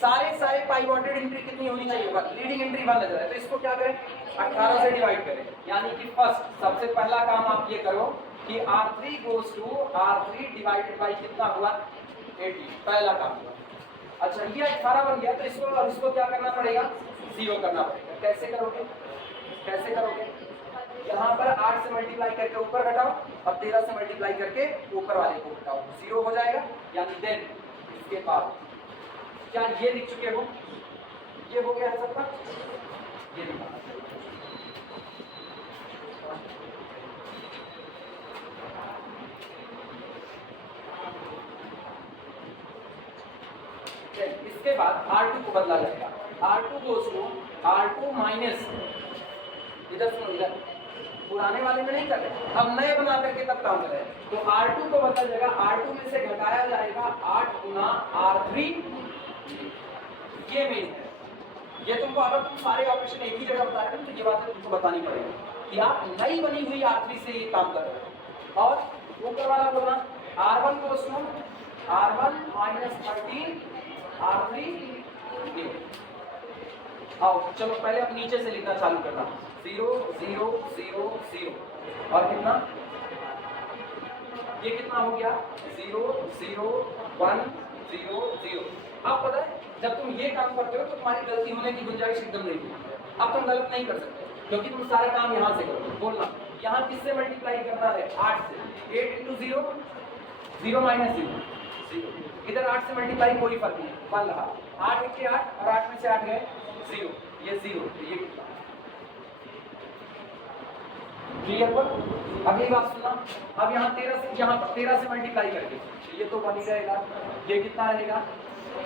सारे पाइवोटेड एंट्री कितनी होनी चाहिए, लीडिंग एंट्री 1 नजर है, तो इसको क्या करें 18 से डिवाइड करें, यानी कि फर्स्ट सबसे पहला काम आप ये करो कि R3 goes to R3 divided by कितना हुआ 80, पहला काम हुआ। अच्छा ये 18 बन गया, तो इसको और इसको क्या करना पड़ेगा 0 करना पड़ेगा। कैसे करोगे, कैसे करोगे? यहाँ पर 8 से मल्टीप्लाई करके ऊपर घटाओ और 13 से मल्टीप्लाई करके ऊपर वाले को घटाओ, 0 हो जाएगा। यानी देन इसके बाद क्या ये लिख चुके हो, ये हो गया है सबका, ये लिखा। इसके बाद R2 को बदला जाएगा, R2 goes to R2 minus, इधर सुनो, इधर पुराने वाले में नहीं कर रहे, अब नए बना करके तब काम कर रहे हैं। तो R2 को बदला जाएगा, R2 में से घटाया जाएगा 8 गुना R3, ये मेन है। ये तुमको अगर तुम सारे ऑपरेशन एक ही जगह बता रहे हो तो ये बातें तुमको बतानी पड़ेगी कि आप नई बनी हुई R3 से ये काम कर रहे हो। और ऊपर वाला बोलना R1 को सुनो, R1 माइनस 13 R3। आओ चलो पहले आप नीचे से लिखना चालू करना, 0 0 0 0 और कितना, ये कितना हो गया 0 0 1 0 0। अब पता है जब तुम ये काम करते हो तो तुम्हारी गलती होने की गुंजाइश एकदम नहीं है। अब तुम गलत नहीं कर सकते क्योंकि तुम सारा काम यहाँ से करो। बोलना यहाँ किससे मल्टीप्लाई करना है, 8 से, 8 इंटू 0 0 माइनस 0 0, इधर 8 से मल्टीप्लाई कोई फर्क नहीं, 1 रहा, 8 1 के 8 और 8 में से 8 गए 0, ये 0, तो ये कितना क्लियर पर। अगली बात सुनना, अब यहाँ 13 से मल्टीप्लाई करके ये तो 1 ही रहेगा, ये कितना रहेगा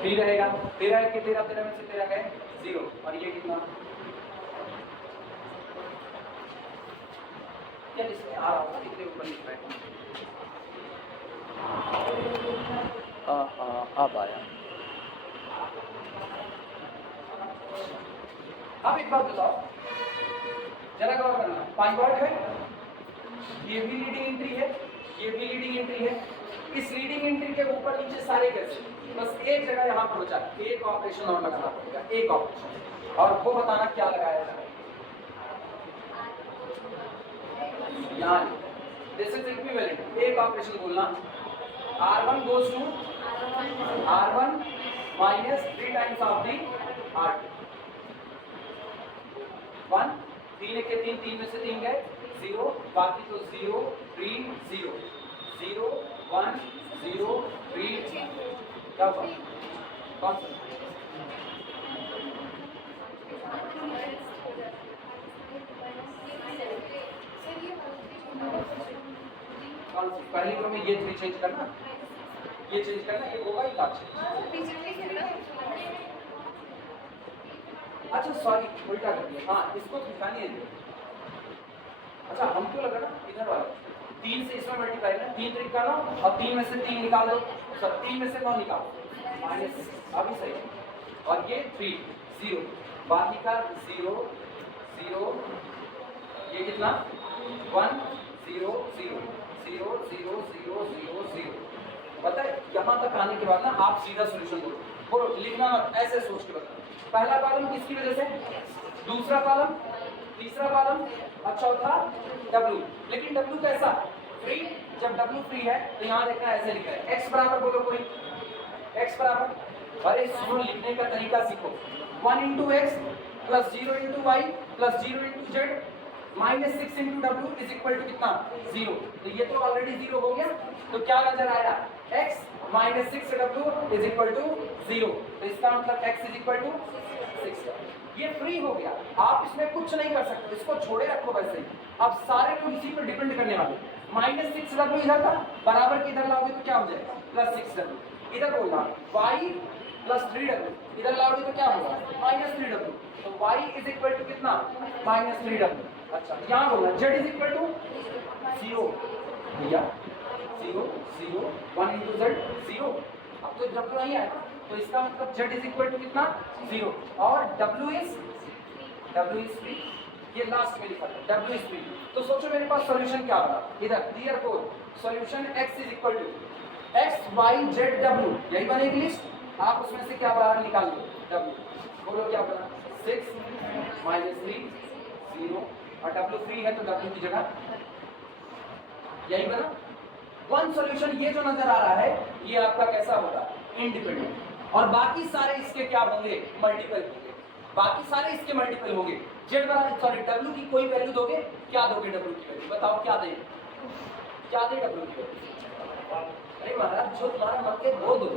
3 रहेगा, 13 के 13 13 में से 13 गए 0 और ये कितना, क्या इसमें आ रहा होगा कितने ऊपर लिख रहे हैं, अब आया। अब एक बात बताओ जरा गौर करना, पाइवट है, ये भी लीडिंग एंट्री है, ये भी लीडिंग एंट्री है, इस लीडिंग एंट्री के ऊपर नीचे सारे कैसे, बस एक जगह यहाँ पर बचा, एक ऑपरेशन और लगाना पड़ेगा, एक ऑपरेशन, और वो बताना क्या लगाया जाए। यहाँ दिस इज इक्विवेलेंट, एक ऑपरेशन बोलना, R1 goes to R1 minus 3 times of the R2, 1 3 के 3, 3 में से 3 गए 0, बाकी तो 0 3 0 0 1 0 3, क्या हुआ कौन सा, कौन सी पहली रो में ये 3 चेंज करना, ये चेंज करना, ये होगा ही लास्ट। अच्छा सॉरी उल्टा कर दिया, हाँ इसको दिखानी है। अच्छा हमको लगा ना इधर वाला 3 से इसमें मल्टीप्लाई ना, 3 3 का 9 और 3 में से 3 निकाल दो, सब 3 में से 9 निकालो माइनस, अभी सही, और ये 3 0, बाकी का 0 0, ये कितना 1 0 0 0 0 0 0 0। पता है यहाँ तक आने के बाद ना आप सीधा सॉल्यूशन बोलो, लिखना मत, ऐसे सोच के बताओ। पहला कॉलम किसकी वजह से, दूसरा कॉलम, तीसरा कॉलम और चौथा W, लेकिन W कैसा फ्री, जब W फ्री है तो यहाँ देखना ऐसे लिखा है x बराबर, बोलो कोई x बराबर, अरे सुनो लिखने का तरीका सीखो, 1 into x plus 0 into y plus 0 into z minus 6 into डब्ल्यू इज इक्वल टू कितना 0, तो ये तो ऑलरेडी 0 हो गया, तो क्या नजर आया x minus 6w is equal to 0, तो इसका मतलब x इज इक्वल टू 6। ये फ्री हो गया, आप इसमें कुछ नहीं कर सकते, इसको छोड़े रखो वैसे ही। अब सारे लोग इसी पर डिपेंड करने वाले, माइनस 6w इधर था, बराबर के इधर लाओगे तो क्या हो जाएगा प्लस 6w, इधर बोलना y प्लस 3w, इधर लाओगे तो क्या होगा माइनस 3w, तो y इज इक्वल टू कितना माइनस 3w। अच्छा यहाँ बोलना z इज इक्वल टू 0, भैया 0 0 1 इंटू जेड 0, अब तो w नहीं आएगा तो इसका मतलब z इज इक्वल टू कितना 0, और w इज फ्री, ये लास्ट में लिखा था w इज फ्री। तो सोचो मेरे पास सॉल्यूशन क्या होगा, इधर therefore solution x is equal to x y z w, यही बनेगी लिस्ट, आप उसमें से क्या बाहर निकाल दो w, बोलो क्या बना 6 माइनस 3 0, और w फ्री है तो w की जगह यही बना। वन सॉल्यूशन ये जो नजर आ रहा है ये आपका कैसा होगा इंडिपेंडेंट, और बाकी सारे इसके क्या होंगे मल्टीपल होंगे, बाकी सारे इसके मल्टीपल होंगे। जेड बराबर सॉरी डब्ल्यू की कोई वैल्यू दोगे, क्या दोगे डब्ल्यू की वैल्यू, बताओ क्या दे, क्या दे डब्ल्यू की वैल्यू? अरे महाराज जो तुम्हारा मन के वो दो,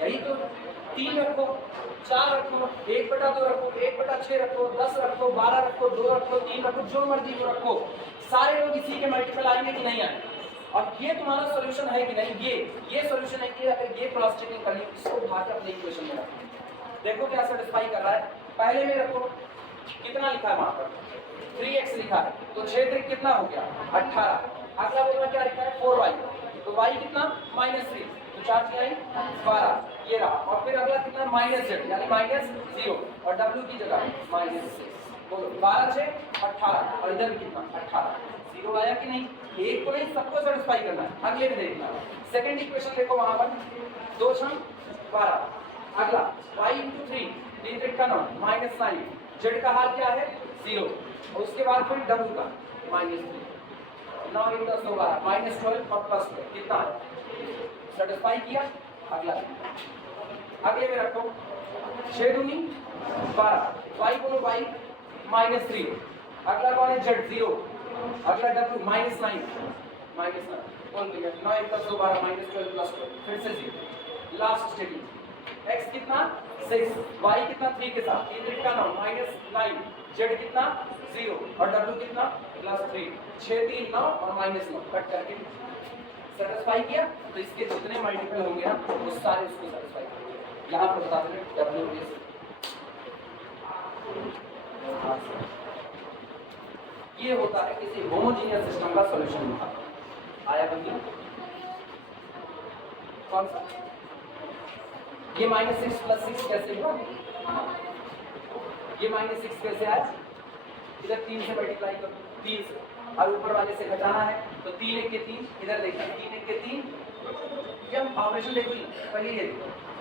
यही तो 3 रखो, 4 रखो, 1/2 रखो, 1/6 रखो, 10 रखो, 12 रखो, 2 रखो, 3 रखो, जो मर्जी वो रखो, सारे लोग इसी के मल्टीपल आएंगे कि नहीं आएंगे? और ये तुम्हारा सॉल्यूशन है कि नहीं? ये सॉल्यूशन है कि अगर ये क्रॉस चेकिंग करनी, इसको उठा के अपने इक्वेशन में रखो, देखो क्या सेटिस्फाई कर रहा है। पहले में रखो, कितना लिखा है वहां पर 3x लिखा है, तो 6 3 कितना हो गया 18। अगला बोलना क्या लिखा है 4y, तो y कितना -3, तो 4 की आई 12, ये रहा। और फिर अगला कितना -z यानी -0 और w की जगह -6, बोलो 12 से 18 और इधर भी कितना 18, 0 आया कि नहीं? एक को नहीं सबको सेटिस्फाई करना है। अगले में देखना, सेकंड इक्वेशन देखो वहां पर 2 6 12, अगला y × 3 3 3 का 9 -9, z का हाल क्या है 0, और उसके बाद फिर w का -3, 9 × 10 12 -12 और +12 कितना है? सेटिस्फाई किया। अगला अगले में रखो 6 दूनी 12, y बोलो y -3, अगला कौन है z 0, अगला w -9 बोल दिया 9 × 10 12 -12 +12 फिर से 0, लास्ट स्टेटमेंट x कितना 6, y कितना 3 के साथ 3 3 का 9 -9, z कितना 0 और w कितना +3, 6 3 9 और -9 कट करके सेटिस्फाई किया। तो इसके जितने मल्टीपल होंगे ना वो सारे उसको सेटिस्फाई करेंगे। यहाँ पर बता दें w ये होता है किसी होमोजेनियस सिस्टम का सॉल्यूशन होता है। आया बंदी कौन सा? ये -6 + 6 कैसे हुआ? ये -6 कैसे आया? इधर 3 से मल्टीप्लाई करो, 3 से, और ऊपर वाले से घटाना है तो 3 1 के 3, इधर देखिए 3 1 के 3, ये हम ऑपरेशन देखो पहले ये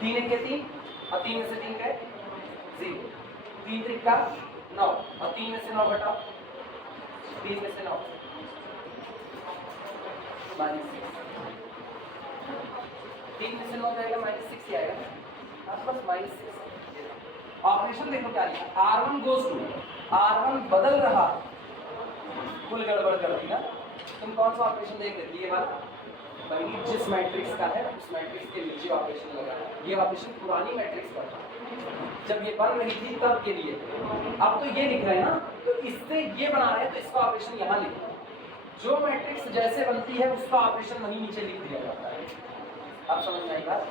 3 1 के 3 और 3 में से 3 गए 0, 3 3 का 9 और 3 में से 9 घटाओ, 3 में से 9 -6, 3 में से 9 जाएगा -6 ही आएगा, बस -6। ऑपरेशन देखो क्या लिखा, R1 गोज टू R1 बदल रहा, कुल गड़बड़ कर दी ना। तुम कौन सा ऑपरेशन देख रहे थे? ये वाला भाई जिस मैट्रिक्स का है उस मैट्रिक्स के नीचे ऑपरेशन लगा है। ये ऑपरेशन पुरानी मैट्रिक्स का था जब ये बन रही थी तब के लिए, अब तो ये लिख रहे हैं ना, तो इससे ये बना रहे हैं तो इसका ऑपरेशन यहाँ लिखो। जो मैट्रिक्स जैसे बनती है उसका ऑपरेशन वहीं नीचे लिख दिया जाता है। आप समझ में आई बात?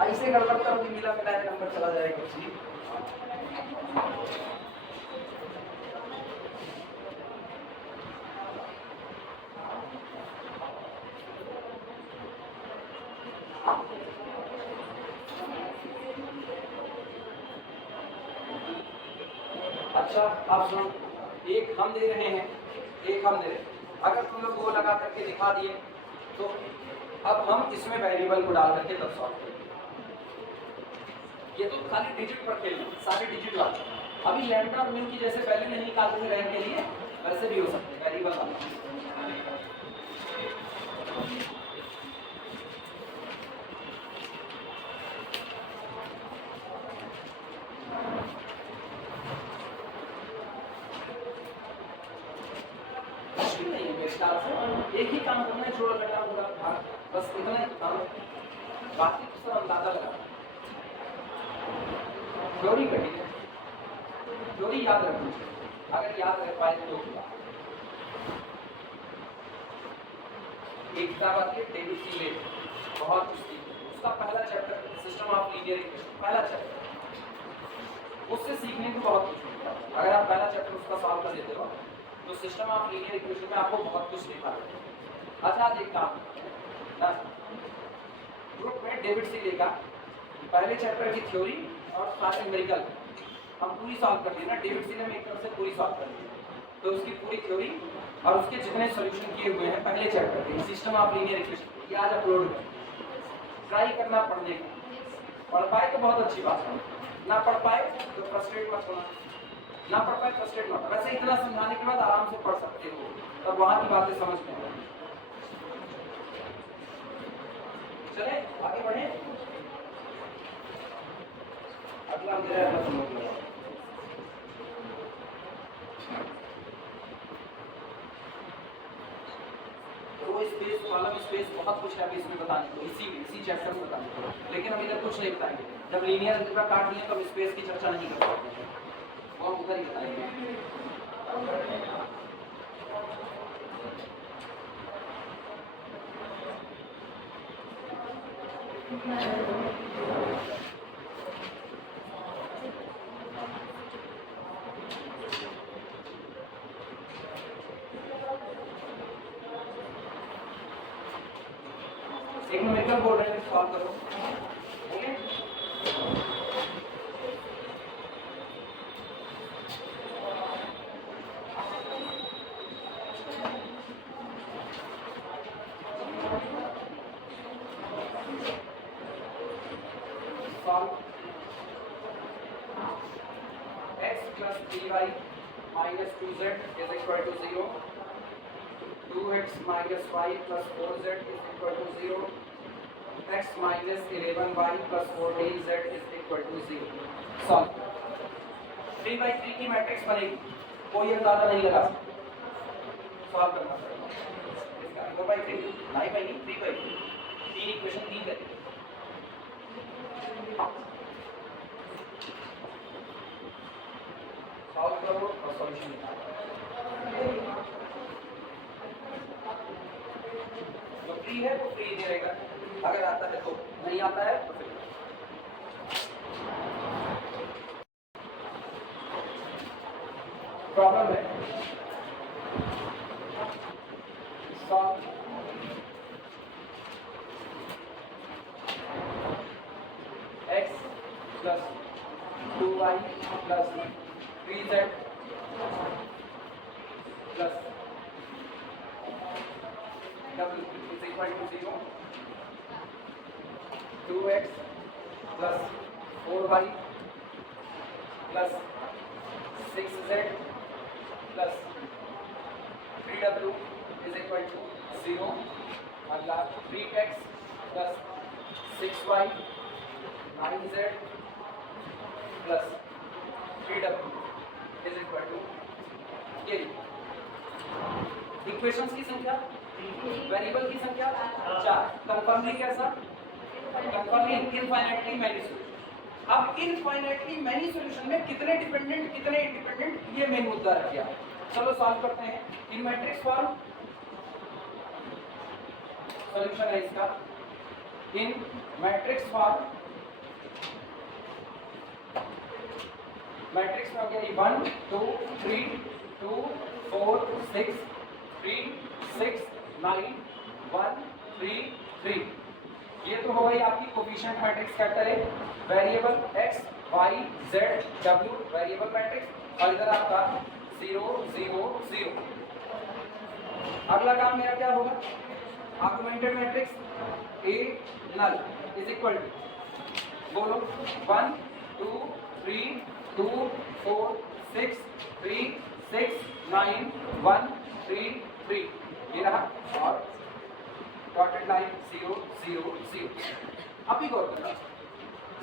ऐसे गड़बड़ करोगे मिला मिलाया नंबर चला जाएगा कुछ नहीं। अच्छा आप सुनो, एक हम दे रहे हैं, एक हम दे रहे हैं। अगर तुम लोग वो लगा करके दिखा दिए तो अब हम इसमें वेरिएबल को डाल करके तब सॉल्व करेंगे। ये तो खाली डिजिट पर खेलना, सारे डिजिट ला। अभी लैम्डा और म्यू की जैसे वैल्यू नहीं निकालते थे रैंक के लिए, वैसे भी हो सकते हैं वेरिएबल वाला। एक ही काम करना है, छोड़ घटा पूरा भाग, बस इतना ही काम, बाकी तो सब अंदाजा लगा। थ्योरी कटी है, थ्योरी याद रखनी चाहिए, अगर याद रख पाए तो एक किताब आती है डेविड सी लेट, बहुत कुछ थी, उसका पहला chapter system of linear equation, पहला चैप्टर, उससे सीखने को बहुत कुछ मिलता है। अगर आप पहला चैप्टर उसका सॉल्व कर लेते हो तो सिस्टम ऑफ लीनियर इक्वेशन में आपको बहुत कुछ दिखा देगा। अच्छा आज एक काम ग्रुप में डेविड सी लेगा पहले चैप्टर की थ्योरी और सारे न्यूमेरिकल हम पूरी सॉल्व कर दी ना, डेविड सी ने एक तरफ से पूरी सॉल्व कर दी, तो उसकी पूरी थ्योरी और उसके जितने सॉल्यूशन किए हुए हैं पहले चैप्टर के सिस्टम ऑफ लीनियर इक्वेशन, ये आज अपलोड कर ट्राई करना पढ़ने का। पढ़ पाए तो बहुत अच्छी बात है, ना पढ़ पाए तो फ्रस्ट्रेट मत होना, ना पढ़ पाए फ्रस्ट्रेट मत। वैसे इतना समझाने के बाद आराम से पढ़ सकते हो, तब वहां की बातें समझ में आएंगी। चले आगे बढ़े, अगला मेरा बहुत कुछ है अभी इसमें बताने को, इसी चैप्टर में बताने को, लेकिन हम इधर कुछ नहीं बताएंगे। जब लीनियर अलजेब्रा काट लिए तो हम स्पेस की चर्चा नहीं कर सकते, वो हम उधर ही बताएंगे। एक न्यूमेरिकल बोल रहे हैं, सॉल्व करो। Okay, solve x plus 3y minus 2z is equal to 0, 2x minus y plus 4z is equal to 0, x minus 11y plus 14z is equal to 0। Solve 3/3 की मैट्रिक्स बनेगी, कोई अंदाजा नहीं लगा सकता, सॉल्व करना पड़ेगा इसका। 4/3 नहीं बनेगी, 3/3 तीन इक्वेशन तीन करेंगे। सॉल्व करो और सॉल्यूशन निकालो। जो फ्री है वो फ्री दे रहेगा, अगर आता है तो, नहीं आता है तो फिर प्रॉब्लम है। Solve x plus 2y plus 3z plus w is equal to 0, 2x plus 4y plus 6z plus 3w is equal to 0। अगला 3x plus 6y 9z plus 3w is equal to, ये equations की संख्या, variable की संख्या 4, कंफर्मली कैसा, कंफर्मली infinitely many solution. अब infinitely many solution में कितने डिपेंडेंट कितने इंडिपेंडेंट, ये मेन मुद्दा रख गया। चलो सॉल्व करते हैं। इन मैट्रिक्स फॉर्म सॉल्यूशन है इसका, इन मैट्रिक्स फॉर्म, मैट्रिक्स में हो गया 1 2 3 2 4 6 3 6 9 1 3 3। ये तो हो गई आपकी coefficient matrix capital A, variable x y z w variable matrix, और इधर आपका 0 0 0। अगला काम मेरा क्या होगा, augmented matrix A null is equal to, बोलो 1 2 3 2 4 6 3 6 9 1 3 3, ये रहा, और डॉटेड लाइन 0 0 0। अब भी गौर करना,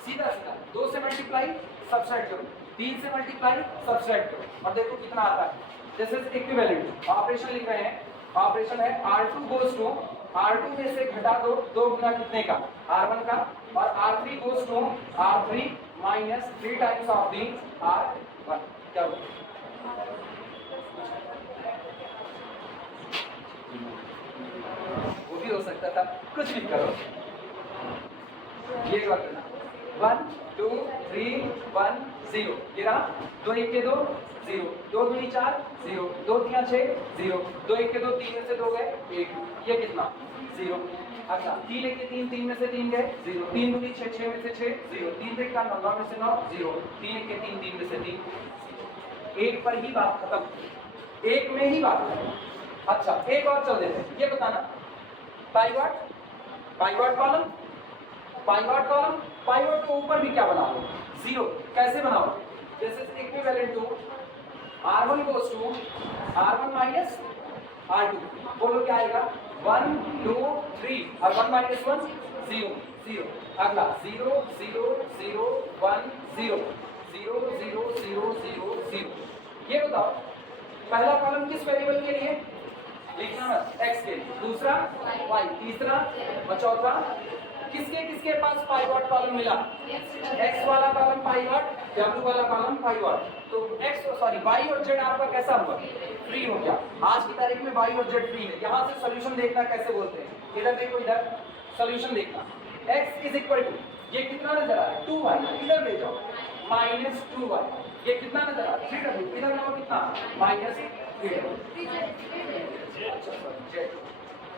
सीधा सीधा 2 से मल्टीप्लाई सब्ट्रैक्ट करो, 3 से मल्टीप्लाई सब्ट्रैक्ट करो, और देखो कितना आता है। दिस इज इक्विवेलेंट ऑपरेशन लिख रहे हैं, ऑपरेशन है R2 गोज टू, R2 में से घटा दो 2 गुना कितने का, R1 का, और R3 goes to R3 minus 3 times of the R1। क्या होगा, वो भी हो सकता था, कुछ भी करो, ये करना 1 2 3 1 0, ये रहा 2 1 के 2 0, 2 दूनी 4 0, 2 3 6 0, 2 1 के 2 3 में से 2 गए 1, ये कितना 0। अच्छा 3 1 के 3 3 में से 3 गए 0, 3 दूनी 6 6 में से 6 0, 3 1 का 9 9 में से 9 0, 3 1 के 3 3 में से 3, एक पर ही बात खत्म, एक में ही बात खत्म। अच्छा एक और चल देते हैं, ये बताना pivot, pivot column, pivot column, pivot के ऊपर भी क्या बनाओ 0, कैसे बनाओ, this is equivalent to R1 goes to R1 minus R2, बोलो क्या आएगा 1 2 3, और 1 minus 1 0 0। अगला 0 0 0 1 0 0 0 0 0 0। ये बताओ पहला कॉलम किस वेरिएबल के लिए, लिखना मत x के लिए, दूसरा y, तीसरा और चौथा किसके किसके पास पाइवट कॉलम मिला, x वाला कॉलम पाइवट, w वाला कॉलम पाइवट, तो y और z आपका कैसा हुआ, फ्री हो गया। आज की तारीख में y और z फ्री है। यहाँ से सोल्यूशन देखना कैसे बोलते हैं, इधर देखो, इधर सोल्यूशन देखना, x इज इक्वल टू, ये कितना नजर आ रहा है 2y, इधर ले जाओ माइनस 2y, ये कितना नजर आ रहा है 3w, इधर देखो कितना माइनस 3w,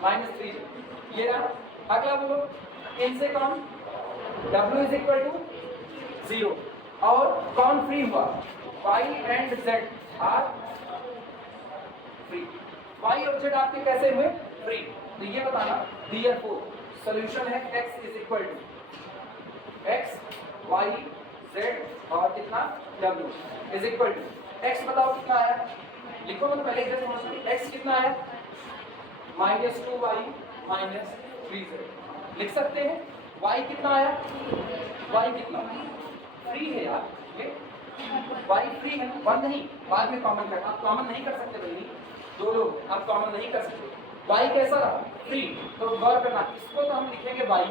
माइनस 3, ये रहा। अगला बोलो, इनसे कौन, w इज इक्वल टू 0 और कौन फ्री हुआ, y and z are free, y और z आपके कैसे हुए, फ्री। तो ये बताना, therefore सॉल्यूशन है x is equal to x y z और कितना w is equal to, x बताओ कितना आया, लिखो मतलब पहले इधर समझ लो, x कितना आया माइनस 2y माइनस 3z, लिख सकते हैं। y कितना आया, y कितना फ्री है यार, ये y फ्री है, वन नहीं, बाद में कॉमन कर, आप कॉमन नहीं कर सकते भाई, दो लोग आप कॉमन नहीं कर सकते। y कैसा रहा, फ्री, तो गौर करना, इसको तो हम लिखेंगे y,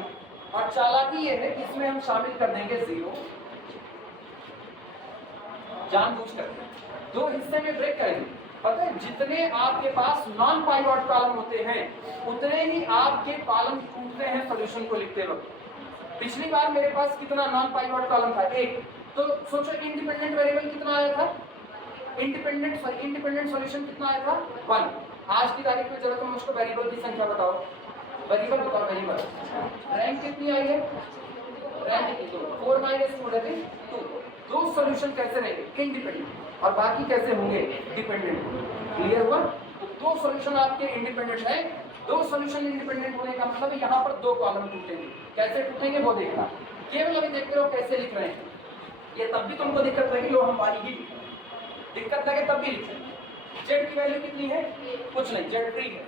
और चालाकी ये है कि इसमें हम शामिल कर देंगे 0, जानबूझकर दो हिस्से में ब्रेक करेंगे। पता है जितने आपके पास नॉन पाइवट कॉलम होते हैं उतने ही आपके कॉलम टूटते हैं सॉल्यूशन को लिखते वक्त। पिछली बार मेरे पास कितना नॉन पाइवट कॉलम था, एक, तो सोचो इंडिपेंडेंट वेरिएबल कितना आया था, इंडिपेंडेंट सॉल्यूशन कितना आया था 1। आज की तारीख में जरा तुम मुझको वेरिएबल की संख्या बताओ, वेरिएबल बताओ, वेरिएबल रैंक कितनी आई है, रैंक कितनी, 4 माइनस 2 दो सॉल्यूशन कैसे रहेंगे, इंडिपेंडेंट, और बाकी कैसे होंगे, डिपेंडेंट। क्लियर हुआ, तो दो सॉल्यूशन आपके इंडिपेंडेंट है, दो सॉल्यूशन इंडिपेंडेंट होने का मतलब यहाँ पर दो कॉलम टूटेंगे, कैसे टूटेंगे वो देखना। केवल अभी देखते हो कैसे लिख रहे हैं, ये तब भी तुमको दिक्कत लगी, लो हम y ही दिक्कत लगे तब भी लिख रहे हैं। z की वैल्यू कितनी है, कुछ नहीं, z फ्री है,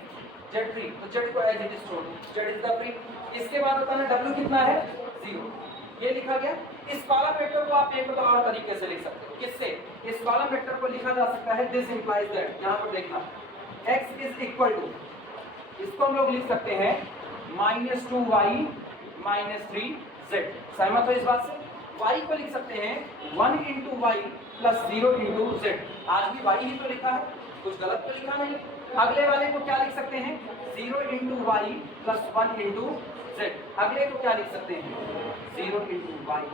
z फ्री, तो z को एज इट इज छोड़ दो, z इज द फ्री। इसके बाद बताना w कितना है 0, ये लिखा गया। इस कॉलम वेक्टर को आप एक और तरीके से लिख सकते हो, किससे, इस कॉलम वेक्टर को लिखा जा सकता है, दिस इंप्लाइज दैट, यहाँ पर देखना x इज इक्वल टू, इसको हम लोग लिख सकते हैं माइनस 2y माइनस 3z, सहमत हो इस बात से। y को लिख सकते हैं 1 into y plus 0 into z, आज भी y ही तो लिखा है, कुछ गलत तो लिखा नहीं। अगले वाले को क्या लिख सकते हैं 0 into y plus 1 into z, अगले को क्या लिख सकते हैं 0 इंटू वाई,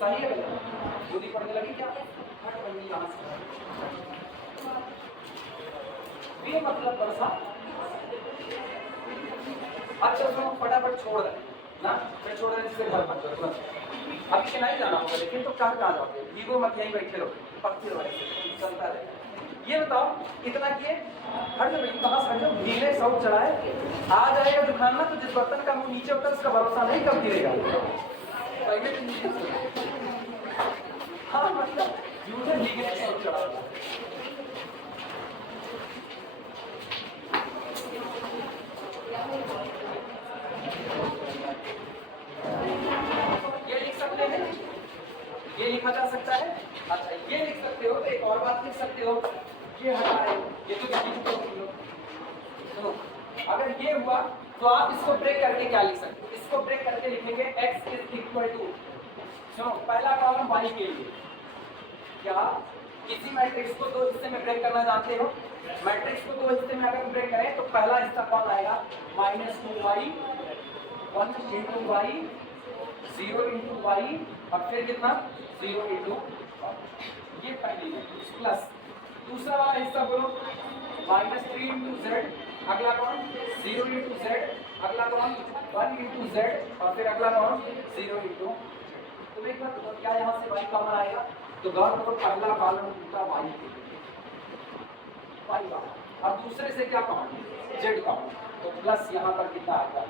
सही है भैया, दूरी पड़ने लगी क्या, हट बनी यहाँ से, ये मतलब बरसा। अच्छा सुनो, फटाफट छोड़ रहे ना, फिर छोड़ रहे इससे घर मत करो, अभी के नहीं जाना होगा, लेकिन तो कहाँ जाओगे, वीगो मत यहीं बैठे रहो, पक्के रहो, चलता रहे। ये बताओ इतना किए, हट जाओ कहाँ से, हट जाओ, नीले साउथ चढ़ाए, आ जाएगा दुकान ना, तो जिस बर्तन का मुंह नीचे होता है उसका भरोसा नहीं, कब गिरेगा। हाँ मतलब यूजर नीले साउथ चढ़ा, ये लिख सकते हैं, ये लिखा जा सकता है। अच्छा ये लिख सकते हो, तो एक और बात लिख सकते हो, ये हटाए, ये तो सुनो, अगर ये हुआ तो आप इसको ब्रेक करके क्या लिख सकते हो, इसको ब्रेक करके लिखेंगे x इज इक्वल टू, सुनो पहला कॉलम y के लिए, क्या किसी मैट्रिक्स को दो हिस्से में ब्रेक करना जानते हो, मैट्रिक्स को दो हिस्से में अगर ब्रेक करें तो पहला हिस्सा कौन आएगा minus 2y 1 into y 0 into y और फिर कितना 0 इंटू, ये पहली मैट्रिक्स प्लस दूसरा वाला हिस्सा बोलो माइनस 3 इंटू जेड, अगला कौन 0 इंटू जेड, अगला कौन 1 इंटू जेड और फिर अगला कौन 0 इंटू। तो एक बार तो क्या यहाँ से y कॉमन आएगा, तो गौर करो पहला कॉलम टूटा y के लिए, अब दूसरे से क्या कॉमन z कॉमन, तो प्लस यहाँ पर कितना आएगा,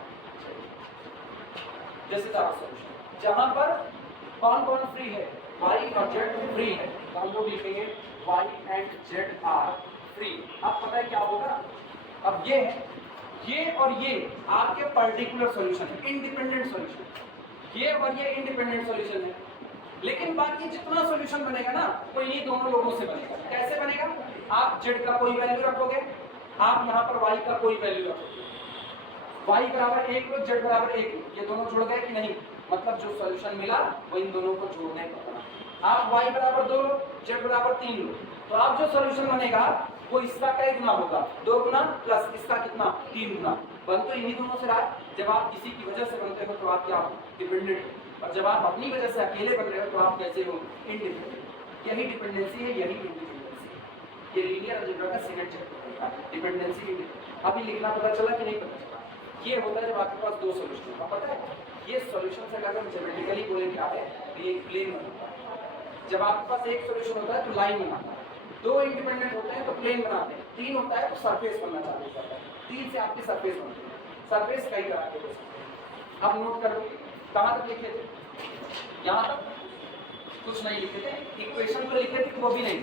जैसे तरह सोल्यूशन जहाँ पर कौन कौन फ्री है y और z फ्री है, तो हम लोग लिखेंगे y and z are free. अब पता है क्या होगा, अब ये है, ये और ये आपके पर्टिकुलर सॉल्यूशन है, इंडिपेंडेंट सॉल्यूशन, ये और ये इंडिपेंडेंट सॉल्यूशन है, लेकिन बाकी जितना सॉल्यूशन बनेगा ना वो इन्हीं दोनों लोगों से बनेगा। कैसे बनेगा, आप z का कोई वैल्यू रखोगे, आप यहाँ पर y का कोई वैल्यू रखोगे, y बराबर 1 लो, z बराबर 1 लो, ये दोनों जुड़ गए कि नहीं, मतलब जो सॉल्यूशन मिला वो इन दोनों को जोड़ने का बना। आप y बराबर 2 लो, z बराबर 3 लो, तो आप जो सॉल्यूशन बनेगा वो इसका कई गुना होगा, 2 गुना प्लस इसका कितना 3 गुना। बन तो इन्हीं दोनों से रहा है। जब आप किसी की वजह से बनते हो तो आप क्या हो, डिपेंडेंट, और जब आप अपनी वजह से अकेले बन रहे हो तो आप कैसे हो, इंडिपेंडेंट। यही डिपेंडेंसी है, यही इंडिपेंडेंसी है। ये लीनियर अलजेब्रा का सेकंड चैप्टर है, डिपेंडेंसी। अभी लिखना पता चला कि नहीं पता चला? ये होता है जब आपके पास दो सॉल्यूशन होगा, पता है ये सॉल्यूशन से अगर हम ज्योमेट्रिकली बोले क्या है तो ये प्लेन बनता है। जब आपके पास एक सॉल्यूशन होता है तो लाइन बनाता है, दो इंडिपेंडेंट होते हैं तो प्लेन बनाते हैं, तीन होता है तो सरफेस बनना चालू करता है, तीन से आपकी सरफेस बनती है। सरफेस कई तरह के हो सकते हैं, अब नोट कर लो कहाँ तक लिखे थे, यहाँ तक कुछ नहीं लिखे थे, इक्वेशन तो लिखे थे वो भी नहीं,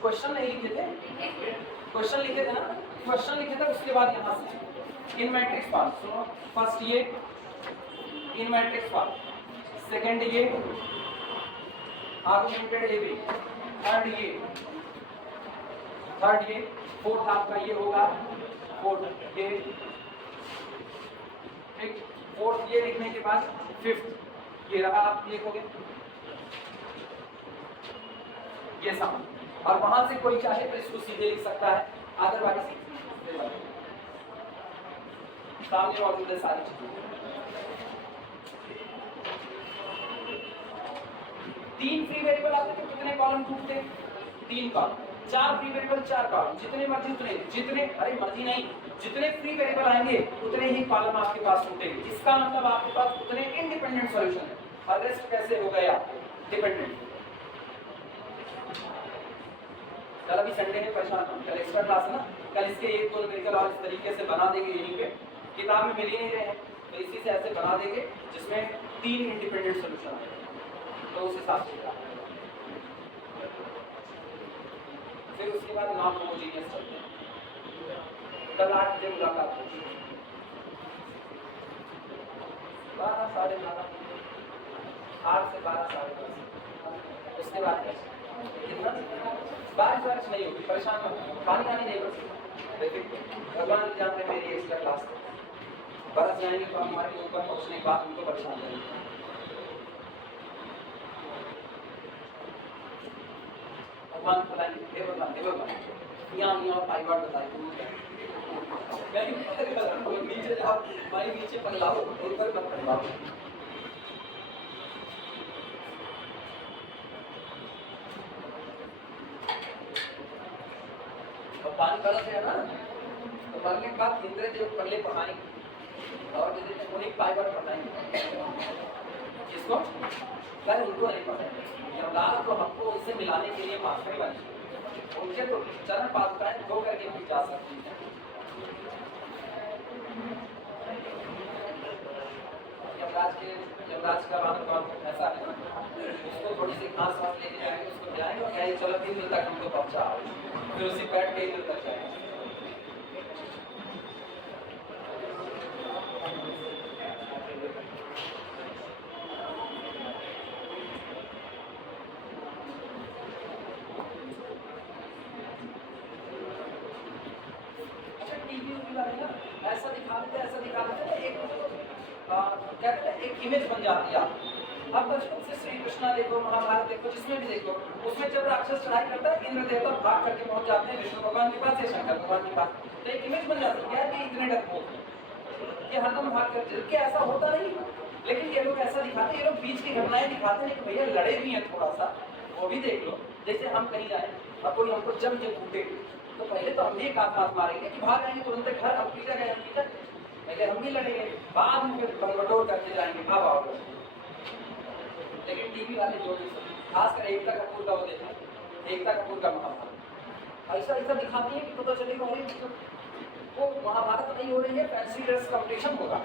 क्वेश्चन नहीं लिखे थे, क्वेश्चन लिखे थे ना, क्वेश्चन लिखे थे उसके बाद यहाँ से इन मैट्रिक्स फॉर्म। सुनो, फर्स्ट ये इन मैट्रिक्स फॉर्म, सेकंड ये आर्गुमेंटेड ए बी, थर्ड ये, फोर्थ आपका ये होगा, फोर्थ ये, ठीक, फोर्थ ये लिखने के बाद फिफ्थ ये रहा, आप लिखोगे ये सम, और वहां से कोई चाहे तो इसको सीधे लिख सकता है, अदरवाइज सामने मौजूद है सारी चीजें। तीन फ्री वेरिएबल आते तो कितने कॉलम टूटते, तीन कॉलम, चार फ्री वेरिएबल चार कॉलम, जितने मर्जी जितने अरे मर्जी नहीं, जितने फ्री वेरिएबल आएंगे उतने ही कॉलम आपके पास टूटेंगे। इसका मतलब आपके पास उतने इंडिपेंडेंट सॉल्यूशन है, और रेस्ट कैसे हो गया, डिपेंडेंट। कल अभी संडे है, परेशान हूं, कल एक्स्ट्रा क्लास है ना, कल इसके एक दो न्यूमेरिकल और इस तरीके से बना देंगे, यहीं पे किताब में मिल ही नहीं रहे हैं तो इसी से ऐसे बना देंगे जिसमें तीन इंडिपेंडेंट सॉल्यूशन आए, तो उस हिसाब से फिर उसके बाद नॉन होमोजेनियस चलते हैं। कल 8 बजे मुलाकात होगी, 12 साढ़े 12, 8 से 12 साढ़े 12, उसके बाद कितना बारिश नहीं होगी, परेशान मत, पानी आनी नहीं बस, देखिए भगवान जानते हैं मेरी एक्स्ट्रा क्लास बरस जाएंगे तो हमारे ऊपर पहुंचने के बाद उनको परेशान करेंगे। भगवान बताएंगे, हे भगवान यहाँ पाइवाट बताए नीचे जाओ भाई, नीचे पगलाओ, ऊपर मत पगलाओ। पानी बरस है ना, तो मरने के बाद इंद्र देव पहले पढ़ाएंगे और उन्हीं पाइवर पढ़ाएंगे, किसको कल उनको नहीं पढ़ाएंगे, यमराज तो हमको उनसे मिलाने के लिए मास्टर बने, उनके तो चरण पादुकाएं धो करके भी जा सकती है। यमराज का बात ऐसा है ना, उसको थोड़ी सी घास वास लेके जाएंगे, उसको जाएंगे और कहेंगे चलो 3 दिन तक हमको पहुंचा, फिर उसी बैठ के 1 दिन तक जाएंगे। अच्छा टीवी वाले ना ऐसा दिखा देते एक कहते हैं एक इमेज बन जाती है। अब बचपन से श्री कृष्णा देखो, महाभारत देखो, जिसमें भी देखो, उसमें जब राक्षस चढ़ाई करता है इंद्र देवता भाग करके पहुंच जाते हैं विष्णु भगवान के पास या शंकर भगवान के पास, तो एक इमेज बन जाती है यार ये इतने डरपोक, ये हरदम भाग कर, जबकि ऐसा होता नहीं, लेकिन ये लोग ऐसा दिखाते हैं, ये लोग बीच की घटनाएं दिखाते हैं कि भैया लड़े भी हैं थोड़ा सा, वो भी देख लो। जैसे हम कहीं जाए और कोई हमको जम के कूटे तो पहले तो हम एक हाथ मारेंगे कि भाग आएंगे तुरंत घर, अब पीछे गए हम पीछे, पहले हम भी लड़ेंगे, बाद में फिर बटोर करके जाएंगे भाग आओगे। लेकिन टीवी वाले जो भी खासकर एकता कपूर का वो देखा, एकता कपूर का महाभारत ऐसा ऐसा दिखाती है कि पता चलेगा वो महाभारत नहीं हो रही है, फैंसी ड्रेस कंपटीशन होगा।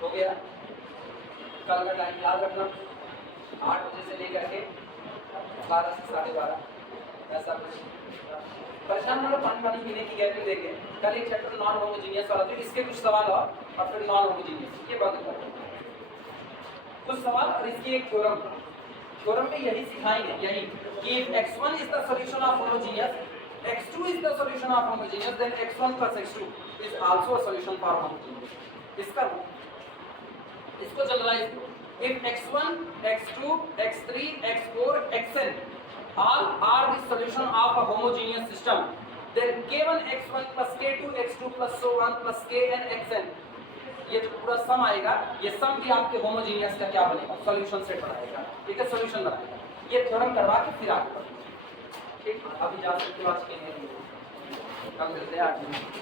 हो गया का टाइम याद रखना, 8 बजे से लेकर के 12 से 12:30, ऐसा कुछ। परेशान मतलब पानी पीने की गैपिंग देके कल एक चैप्टर नॉन होमोजीनियस वाला, तो इसके कुछ सवाल और फिर नॉन होमोजीनियस, ये बंद कर कुछ सवाल और इसकी एक थ्योरम में यही सिखाएंगे, यही कि if x1 is the solution of homogeneous, x2 is the solution of homogeneous, then x1 plus x2 is also a solution for homogeneous. इसको जनरलाइज करो, if x1, x2, x3, x4, xn all are the solution of a homogeneous system, then k1 x1 plus k2 x2 plus so on plus kn xn, ये जो पूरा सम आएगा, ये सम भी आपके homogeneous का क्या बनेगा, सॉल्यूशन सेट बनाएगा, ठीक है, सॉल्यूशन बनाएगा। ये थ्योरम करवा के फिर आगे बढ़ेंगे, ठीक। अभी जा सकते हो, आज के लिए कल मिलते हैं 8 बजे।